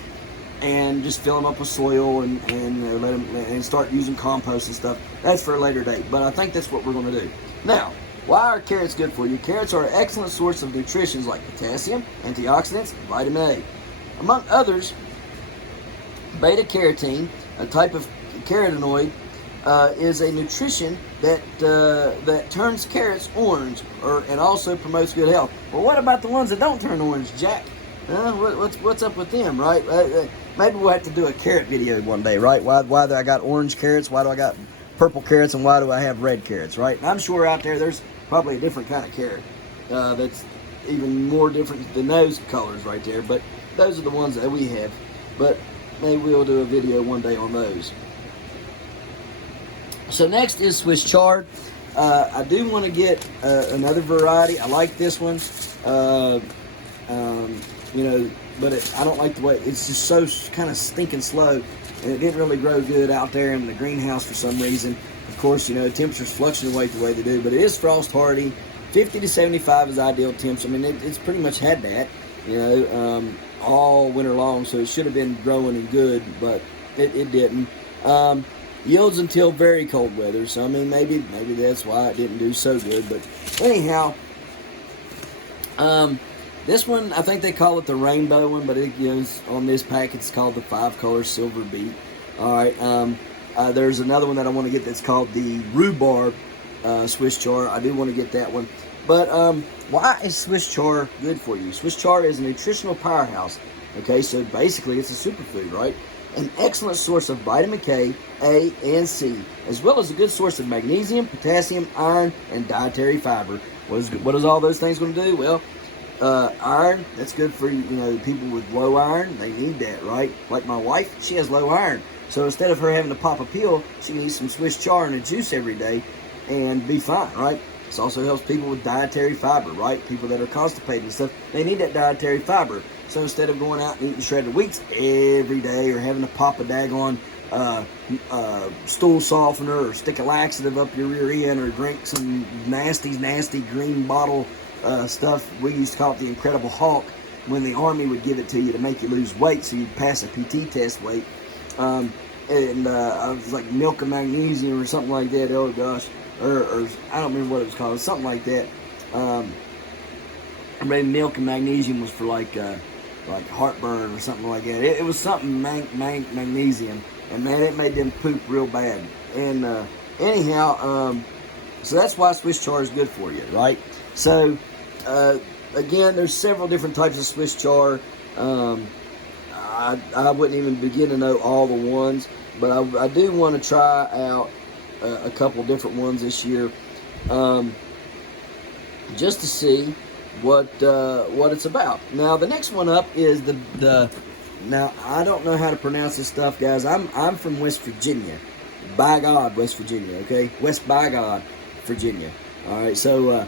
and just fill them up with soil and you know, let them, and start using compost and stuff. That's for a later date, but I think that's what we're going to do. Now, why are carrots good for you? Carrots are an excellent source of nutrition like potassium, antioxidants, and vitamin A. Among others, beta-carotene, a type of carotenoid, is a nutrition that turns carrots orange, and also promotes good health. Well, what about the ones that don't turn orange, Jack? What's up with them, right? Maybe we'll have to do a carrot video one day, right? Why do I got orange carrots? Why do I got purple carrots, and why do I have red carrots, right? And I'm sure out there's probably a different kind of carrot that's even more different than those colors right there, but those are the ones that we have. But maybe we'll do a video one day on those. So next is Swiss Chard. I do want to get another variety. I like this one, you know, but I don't like the way it's just so kind of stinking slow. And it didn't really grow good out there in the greenhouse for some reason. Of course, you know, temperatures fluctuate the way they do, but it is frost hardy. 50 to 75 is ideal temps. I mean, it's pretty much had that, you know, all winter long, so it should have been growing and good, but it didn't. Yields until very cold weather, so I mean, maybe that's why it didn't do so good. But anyhow, this one, I think they call it the rainbow one, but it, you know, on this pack it's called the 5-color silver beet. All right, there's another one that I want to get that's called the Rhubarb Swiss Chard. I do want to get that one. But why is Swiss Chard good for you? Swiss Chard is a nutritional powerhouse. Okay, so basically it's a superfood, right? An excellent source of vitamin K, A, and C, as well as a good source of magnesium, potassium, iron, and dietary fiber. What is all those things going to do? Well, iron, that's good for, you know, people with low iron. They need that, right? Like my wife, she has low iron. So instead of her having to pop a pill, she can eat some Swiss Chard and a juice every day and be fine, right? This also helps people with dietary fiber, right? People that are constipated and stuff, they need that dietary fiber. So instead of going out and eating shredded wheats every day or having to pop a daggone stool softener or stick a laxative up your rear end or drink some nasty green bottle stuff, we used to call it the Incredible Hulk, when the Army would give it to you to make you lose weight so you'd pass a PT test weight. I was like milk and magnesium or something like that. Oh gosh, or I don't remember what it was called. Something like that. Maybe milk and magnesium was for like like heartburn or something like that. It was something magnesium, and man, it made them poop real bad. And anyhow, so that's why Swiss chard is good for you, right? So again, there's several different types of Swiss chard. I wouldn't even begin to know all the ones, but I do want to try out a couple different ones this year, just to see what it's about. Now the next one up is the now I don't know how to pronounce this stuff, guys. I'm from West Virginia, by God, West Virginia. Okay, West by God, Virginia. All right, so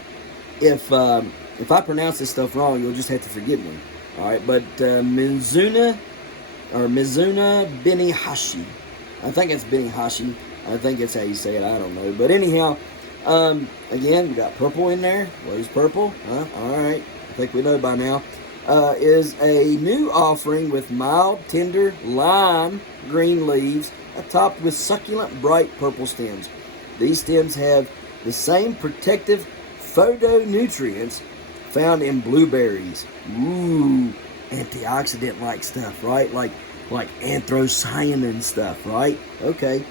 if I pronounce this stuff wrong, you'll just have to forgive me. All right, but Mizuna Beni Hashi. I think it's Beni Hashi. I think that's how you say it. I don't know. But anyhow, again, we got purple in there. What is purple? Huh? All right. I think we know by now. Is a new offering with mild, tender lime green leaves, topped with succulent, bright purple stems. These stems have the same protective phytonutrients found in blueberries. Ooh, antioxidant-like stuff, right? Like anthocyanin stuff, right? Okay.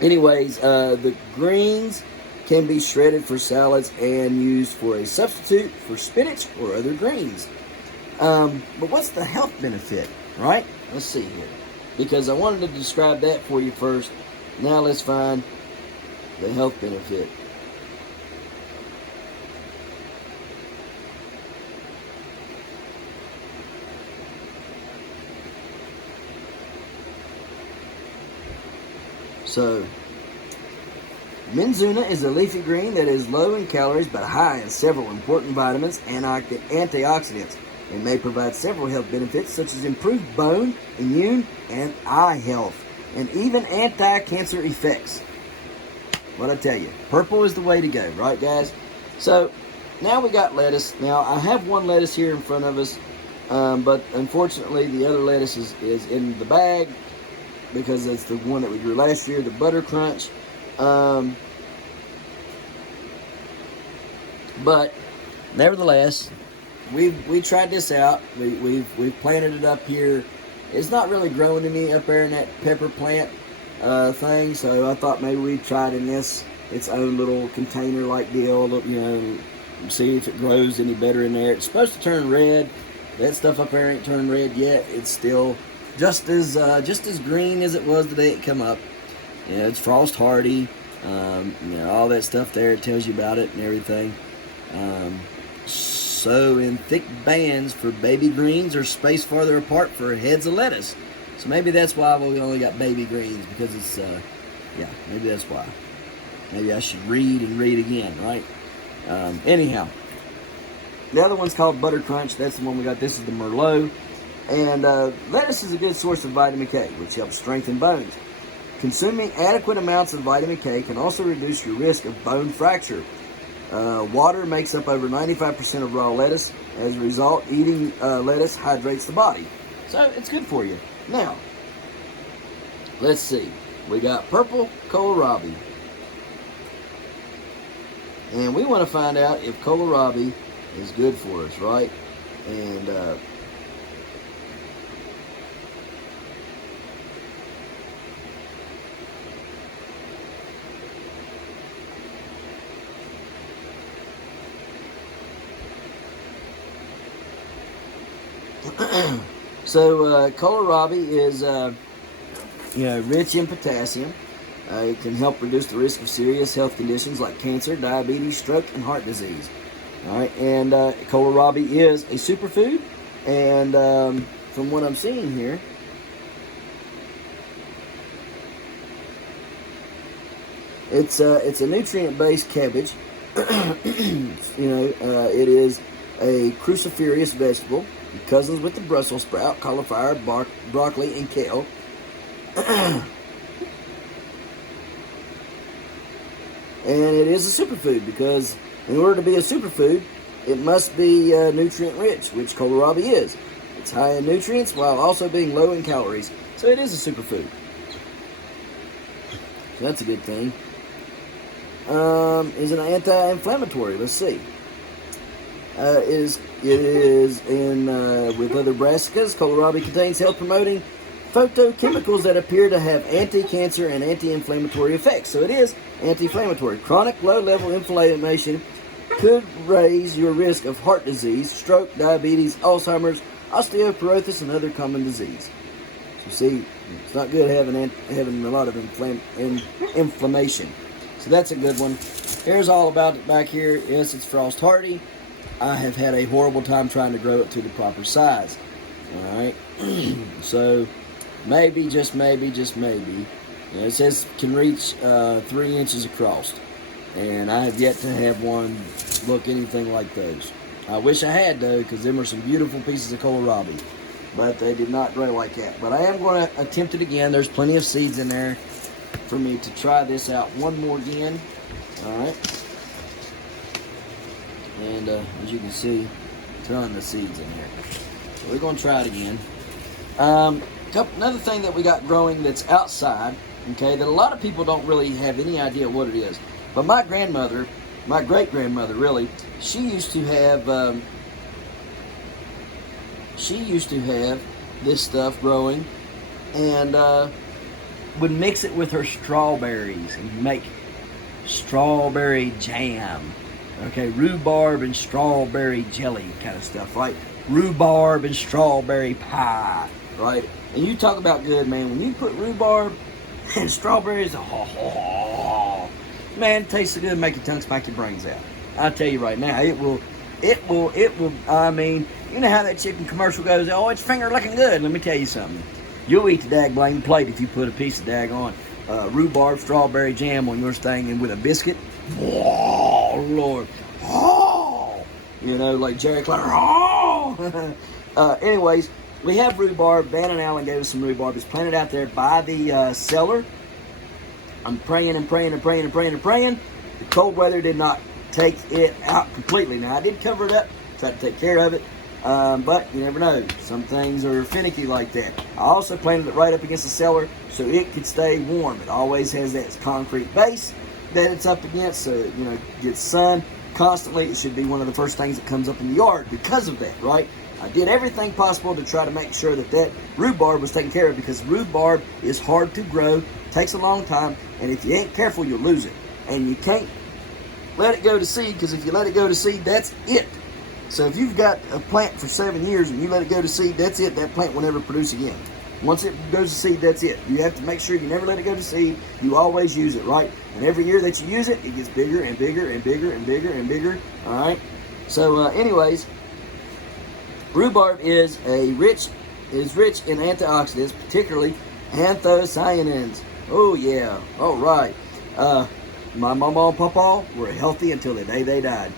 Anyways, the greens can be shredded for salads and used for a substitute for spinach or other greens. But what's the health benefit, right? Let's see here. Because I wanted to describe that for you first. Now let's find the health benefit. So, Mizuna is a leafy green that is low in calories but high in several important vitamins and antioxidants. It may provide several health benefits such as improved bone, immune, and eye health, and even anti-cancer effects. What I tell you, purple is the way to go, right, guys? So, now we got lettuce. Now, I have one lettuce here in front of us, but unfortunately the other lettuce is in the bag, because that's the one that we grew last year, the Butter Crunch. But nevertheless, we tried this out. We've planted it up here. It's not really growing any up there in that pepper plant thing, so I thought maybe we'd try it in its own little container like deal. You know, see if it grows any better in there. It's supposed to turn red. That stuff up there ain't turned red yet. It's still just as green as it was the day it come up. You know, it's frost hardy. You know, all that stuff there, it tells you about it and everything. So in thick bands for baby greens or spaced farther apart for heads of lettuce. So maybe that's why we only got baby greens, because it's yeah, maybe that's why. Maybe I should read and read again, right? Anyhow, the other one's called Butter Crunch. That's the one we got. This is the Merlot. And lettuce is a good source of vitamin K, which helps strengthen bones. Consuming adequate amounts of vitamin K can also reduce your risk of bone fracture. Water makes up over 95% of raw lettuce. As a result, eating lettuce hydrates the body. So it's good for you. Now, let's see. We got purple kohlrabi. And we want to find out if kohlrabi is good for us, right? And so kohlrabi is rich in potassium. It can help reduce the risk of serious health conditions like cancer, diabetes, stroke, and heart disease. All right, and kohlrabi is a superfood, and from what I'm seeing here, it's a nutrient-based cabbage. It is a cruciferous vegetable, cousins with the Brussels sprout, cauliflower, broccoli, and kale. And it is a superfood because in order to be a superfood, it must be nutrient rich, which kohlrabi is. It's high in nutrients while also being low in calories. So it is a superfood. So that's a good thing. Is an anti-inflammatory. Let's see. It is in with other brassicas. Kohlrabi contains health-promoting phytochemicals that appear to have anti-cancer and anti-inflammatory effects. So it is anti-inflammatory. Chronic low-level inflammation could raise your risk of heart disease, stroke, diabetes, Alzheimer's, osteoporosis, and other common disease. So see, it's not good having a lot of inflammation. So that's a good one. Here's all about it back here. Yes, it's frost hardy. I have had a horrible time trying to grow it to the proper size. All right. So maybe, just maybe, it says can reach 3 inches across. And I have yet to have one look anything like those. I wish I had, though, because them are some beautiful pieces of kohlrabi. But they did not grow like that. But I am going to attempt it again. There's plenty of seeds in there for me to try this out one more again. All right. And as you can see, a ton of seeds in here. So we're going to try it again. Another thing that we got growing that's outside, okay, that a lot of people don't really have any idea what it is. But my grandmother, my great-grandmother really, she used to have this stuff growing, and would mix it with her strawberries and make strawberry jam. Okay, rhubarb and strawberry jelly kind of stuff, right? Rhubarb and strawberry pie, right? And you talk about good, man. When you put rhubarb and strawberries, man, it tastes so good, make your tongue smack your brains out. I tell you right now, it will, I mean, you know how that chicken commercial goes, oh, it's finger looking good. Let me tell you something. You'll eat the dag-blame plate if you put a piece of daggone rhubarb strawberry jam on your thing and with a biscuit. Oh, Lord. Oh, you know, like Jerry Clark. Oh. Anyways, we have rhubarb. Van and Allen gave us some rhubarb. It's planted out there by the cellar. I'm praying and praying and praying and praying and praying. The cold weather did not take it out completely. Now, I did cover it up, tried to take care of it, but you never know. Some things are finicky like that. I also planted it right up against the cellar so it could stay warm. It always has that concrete base that it's up against, so you know, gets sun constantly. It should be one of the first things that comes up in the yard because of that, right? I did everything possible to try to make sure that that rhubarb was taken care of, because rhubarb is hard to grow, takes a long time, and if you ain't careful, you'll lose it. And you can't let it go to seed, because if you let it go to seed, that's it. So if you've got a plant for 7 years and you let it go to seed, that's it. That plant will never produce again. Once it goes to seed, that's it. You have to make sure you never let it go to seed. You always use it, right? And every year that you use it, it gets bigger and bigger and bigger and bigger and bigger. All right. So, anyways, rhubarb is rich in antioxidants, particularly anthocyanins. Oh yeah. All right. My mama and papa were healthy until the day they died.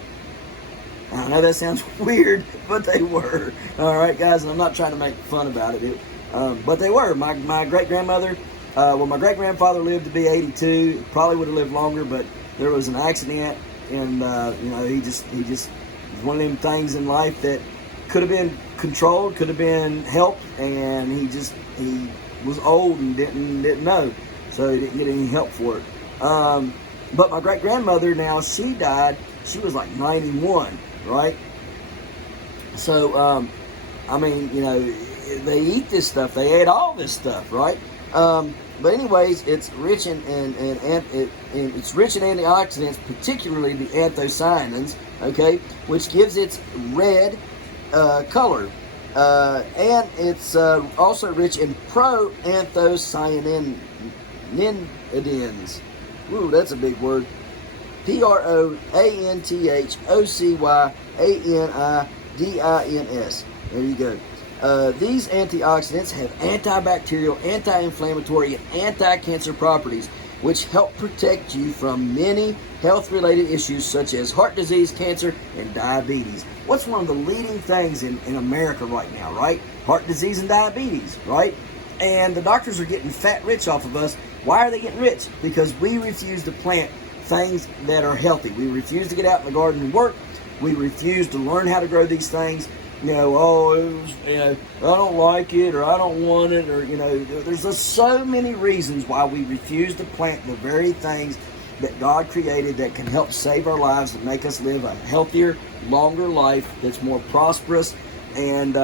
I know that sounds weird, but they were. All right, guys, and I'm not trying to make fun about it. But they were. My great-grandmother, my great-grandfather lived to be 82. Probably would have lived longer, but there was an accident, and you know, he just it was one of them things in life that could have been controlled, could have been helped, and he was old and didn't know, so he didn't get any help for it. But my great-grandmother, now she died. She was like 91, right? So I mean, you know, they eat this stuff. They ate all this stuff, right? But anyways, it's rich in it's rich in antioxidants, particularly the anthocyanins, okay, which gives its red color, and it's also rich in proanthocyanins. Ooh, that's a big word. proanthocyanidins. There you go. These antioxidants have antibacterial, anti-inflammatory, and anti-cancer properties, which help protect you from many health-related issues such as heart disease, cancer, and diabetes. What's one of the leading things in America right now, right? Heart disease and diabetes, right? And the doctors are getting fat rich off of us. Why are they getting rich? Because we refuse to plant things that are healthy. We refuse to get out in the garden and work. We refuse to learn how to grow these things. You know, I don't like it, or I don't want it, or, you know, there's just so many reasons why we refuse to plant the very things that God created that can help save our lives and make us live a healthier, longer life that's more prosperous, and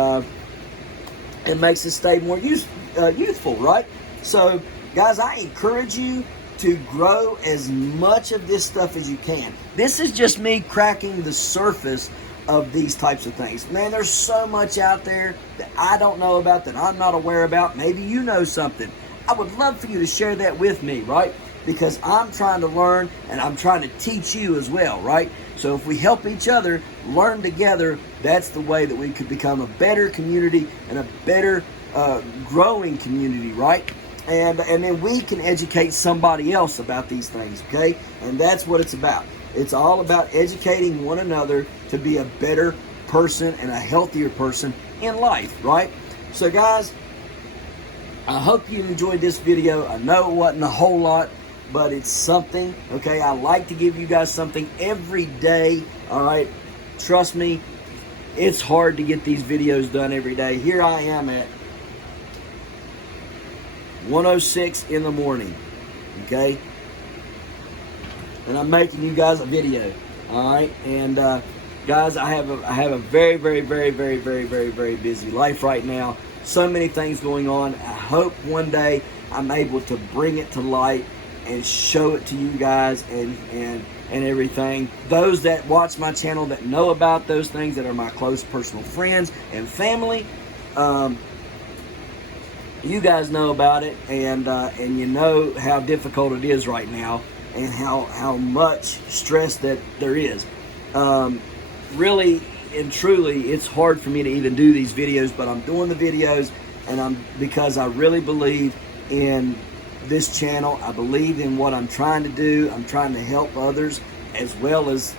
it makes us stay more youthful, right? So, guys, I encourage you to grow as much of this stuff as you can. This is just me cracking the surface of these types of things. Man, there's so much out there that I don't know about, that I'm not aware about. Maybe you know something. I would love for you to share that with me, right? Because I'm trying to learn and I'm trying to teach you as well, right? So if we help each other learn together, that's the way that we could become a better community and a better growing community, right? And then we can educate somebody else about these things, okay? And that's what it's about. It's all about educating one another to be a better person and a healthier person in life, right? So guys, I hope you enjoyed this video. I know it wasn't a whole lot, but it's something, okay? I like to give you guys something every day, all right? Trust me, it's hard to get these videos done every day. Here I am at 1:06 in the morning, okay? And I'm making you guys a video, all right? And guys, I have a very, very, very, very, very, very, very busy life right now. So many things going on. I hope one day I'm able to bring it to light and show it to you guys and everything. Those that watch my channel that know about those things, that are my close personal friends and family, you guys know about it, and you know how difficult it is right now, and how much stress that there is. Really and truly, it's hard for me to even do these videos, but I'm doing the videos, and because I really believe in this channel. I believe in what I'm trying to do. I'm trying to help others as well as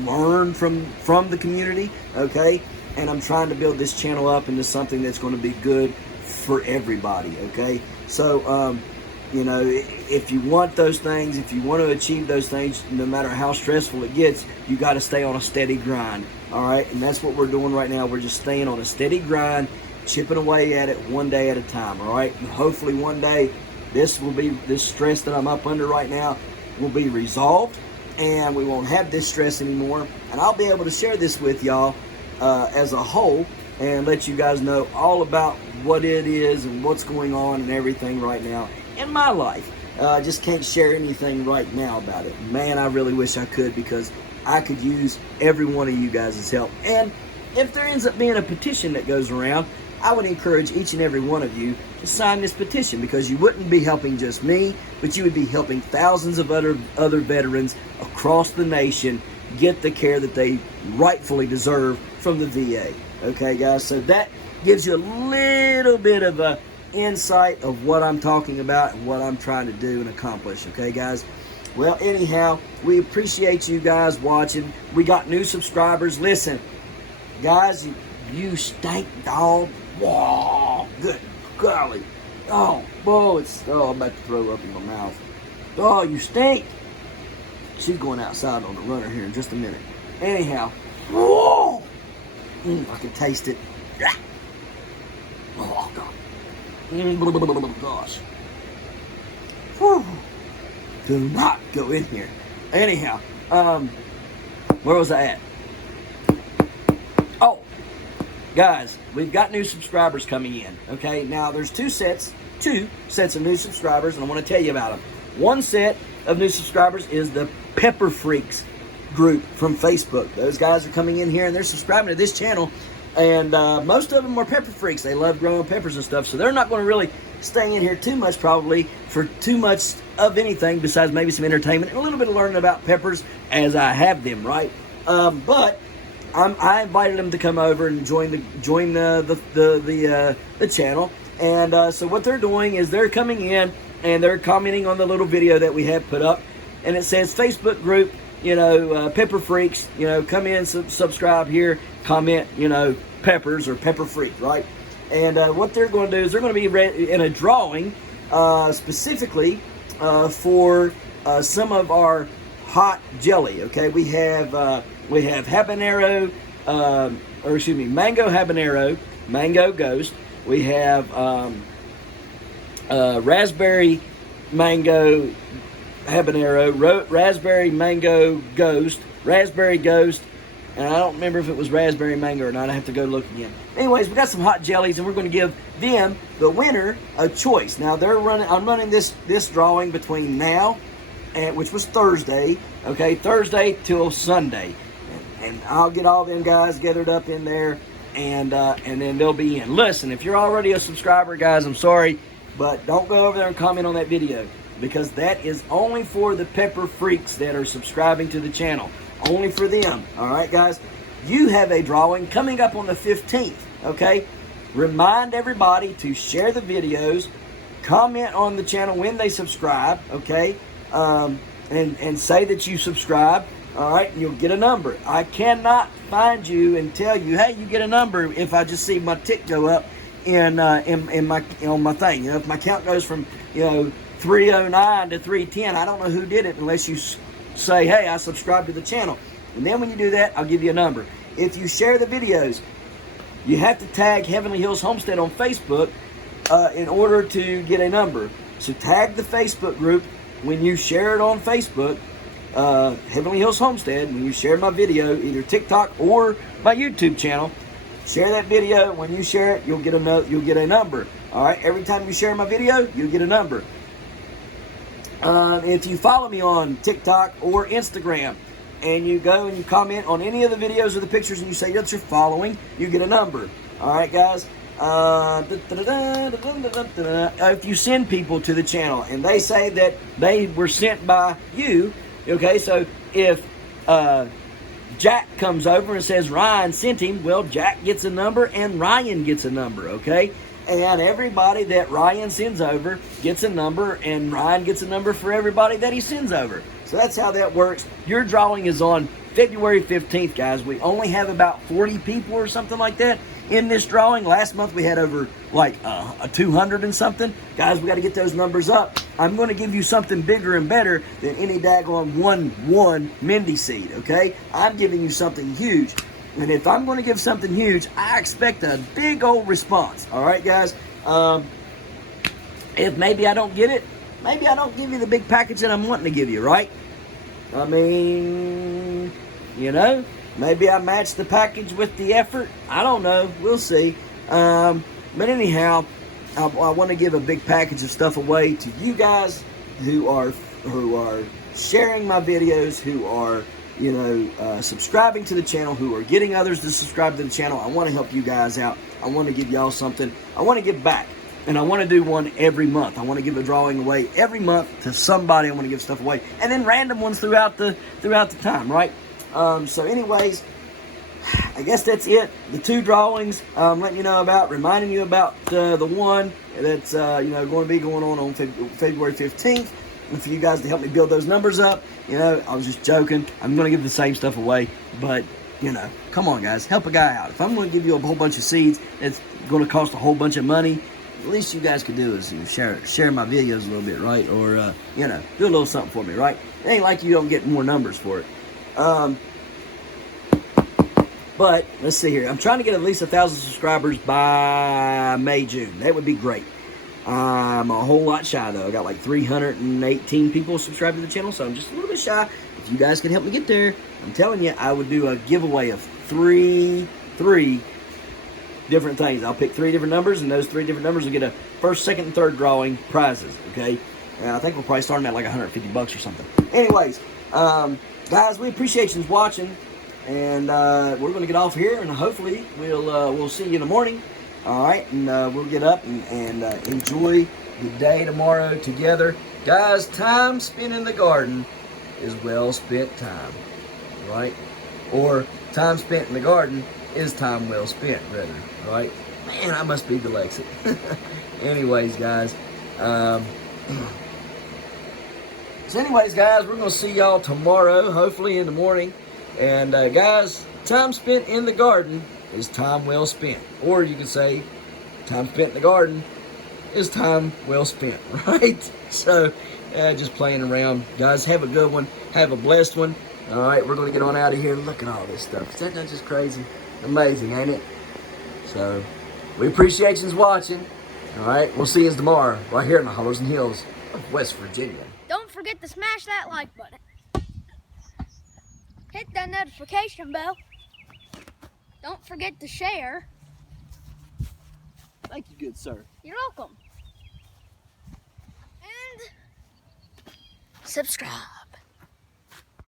learn from the community, okay? And I'm trying to build this channel up into something that's going to be good for everybody, okay? So, you know, if you want those things, if you want to achieve those things, no matter how stressful it gets, you got to stay on a steady grind, all right? And that's what we're doing right now. We're just staying on a steady grind, chipping away at it one day at a time, all right? And hopefully one day this stress that I'm up under right now will be resolved, and we won't have this stress anymore. And I'll be able to share this with y'all as a whole and let you guys know all about what it is and what's going on and everything right now in my life. I just can't share anything right now about it. Man, I really wish I could, because I could use every one of you guys' help. And if there ends up being a petition that goes around, I would encourage each and every one of you to sign this petition, because you wouldn't be helping just me, but you would be helping thousands of other veterans across the nation get the care that they rightfully deserve from the VA. Okay, guys? So that gives you a little bit of a insight of what I'm talking about and what I'm trying to do and accomplish. Okay, guys? Well, anyhow, we appreciate you guys watching. We got new subscribers. Listen, guys, you stink, dog. Whoa, good golly. Oh, boy, I'm about to throw up in my mouth. Oh, you stink. She's going outside on the runner here in just a minute. Anyhow, whoa. I can taste it. Oh, God. Gosh. Whew. Do not go in here. Anyhow, where was I at? Oh, guys, we've got new subscribers coming in. Okay, now there's two sets of new subscribers, and I want to tell you about them. One set of new subscribers is the Pepper Freaks group from Facebook. Those guys are coming in here and they're subscribing to this channel, and most of them are pepper freaks. They love growing peppers and stuff, so they're not going to really stay in here too much, probably, for too much of anything besides maybe some entertainment and a little bit of learning about peppers as I have them, right? But I invited them to come over and join the channel, and so what they're doing is they're coming in and they're commenting on the little video that we have put up, and it says Facebook group, you know, Pepper Freaks, you know, come in, subscribe here, comment, you know, peppers or Pepper Freak, right? And what they're going to do is they're going to be in a drawing specifically for some of our hot jelly. Okay, we have habanero, mango habanero, mango ghost. We have raspberry mango habanero, raspberry mango ghost, raspberry ghost, and I don't remember if it was raspberry mango or not. I have to go look again. Anyways, we got some hot jellies, and we're going to give them, the winner, a choice. Now I'm running this drawing between now and, which was Thursday, okay, Thursday till Sunday, and I'll get all them guys gathered up in there, and then they'll be in. Listen, if you're already a subscriber, guys, I'm sorry, but don't go over there and comment on that video, because that is only for the pepper freaks that are subscribing to the channel. Only for them. All right, guys? You have a drawing coming up on the 15th, okay? Remind everybody to share the videos, comment on the channel when they subscribe, okay? And say that you subscribe, all right? And you'll get a number. I cannot find you and tell you, hey, you get a number if I just see my tick go up on my thing. You know, if my count goes from, 309 to 310, I don't know who did it unless you say, hey, I subscribe to the channel. And then when you do that, I'll give you a number. If you share the videos, you have to tag Heavenly Hills Homestead on Facebook in order to get a number. So tag the Facebook group when you share it on Facebook, Heavenly Hills Homestead. When you share my video, either TikTok or my YouTube channel, share that video. When you share it, you'll get a number. All right. Every time you share my video, you'll get a number. If you follow me on TikTok or Instagram, and you go and you comment on any of the videos or the pictures, and you say that you're following, you get a number. All right, guys. If you send people to the channel and they say that they were sent by you, okay, so if Jack comes over and says Ryan sent him, well, Jack gets a number and Ryan gets a number, okay? And everybody that Ryan sends over gets a number, and Ryan gets a number for everybody that he sends over. So that's how that works. Your drawing is on February 15th, guys. We only have about 40 people or something like that in this drawing. Last month we had over like 200 and something. Guys, we got to get those numbers up. I'm going to give you something bigger and better than any daggone 1-1 Mindy seed, okay? I'm giving you something huge. And if I'm going to give something huge, I expect a big old response. All right, guys? If maybe I don't get it, maybe I don't give you the big package that I'm wanting to give you, right? I mean, maybe I match the package with the effort. I don't know. We'll see. But anyhow, I want to give a big package of stuff away to you guys who are sharing my videos, who are subscribing to the channel, who are getting others to subscribe to the channel. I want to help you guys out. I want to give y'all something. I want to give back, and I want to do one every month. I want to give a drawing away every month to somebody. I want to give stuff away, and then random ones throughout the time, right? So anyways, I guess that's it. The 2 drawings I'm letting you know about, reminding you about the one that's going to be going on February 15th. And for you guys to help me build those numbers up. I was just joking. I'm going to give the same stuff away. But, come on, guys. Help a guy out. If I'm going to give you a whole bunch of seeds, it's going to cost a whole bunch of money. The least you guys could do is share my videos a little bit, right? Or, do a little something for me, right? It ain't like you don't get more numbers for it. But, let's see here. I'm trying to get at least 1,000 subscribers by May, June. That would be great. I'm a whole lot shy, though. I got like 318 people subscribed to the channel, so I'm just a little bit shy. If you guys can help me get there, I'm telling you, I would do a giveaway of three different things. I'll pick 3 different numbers, and those 3 different numbers will get a first, second, and third drawing prizes, okay? And I think we'll probably start them at like $150 or something. Anyways, guys, we appreciate you watching, and we're going to get off here, and hopefully we'll see you in the morning. All right, and we'll get up and enjoy the day tomorrow together. Guys, time spent in the garden is well spent time, right? Or time spent in the garden is time well spent, rather, right? Man, I must be dyslexic. Anyways, guys. So anyways, guys, we're going to see y'all tomorrow, hopefully in the morning. And, guys, time spent in the garden is time well spent. Or you can say, time spent in the garden is time well spent, right? So, just playing around. Guys, have a good one. Have a blessed one. All right, we're going to get on out of here. Look at all this stuff. Is that not just crazy? Amazing, ain't it? So, we appreciate you watching. All right, we'll see you tomorrow right here in the Hollows and Hills of West Virginia. Don't forget forget to smash that like button. Hit that notification bell. Don't forget to share. Thank you, good sir. You're welcome. And subscribe.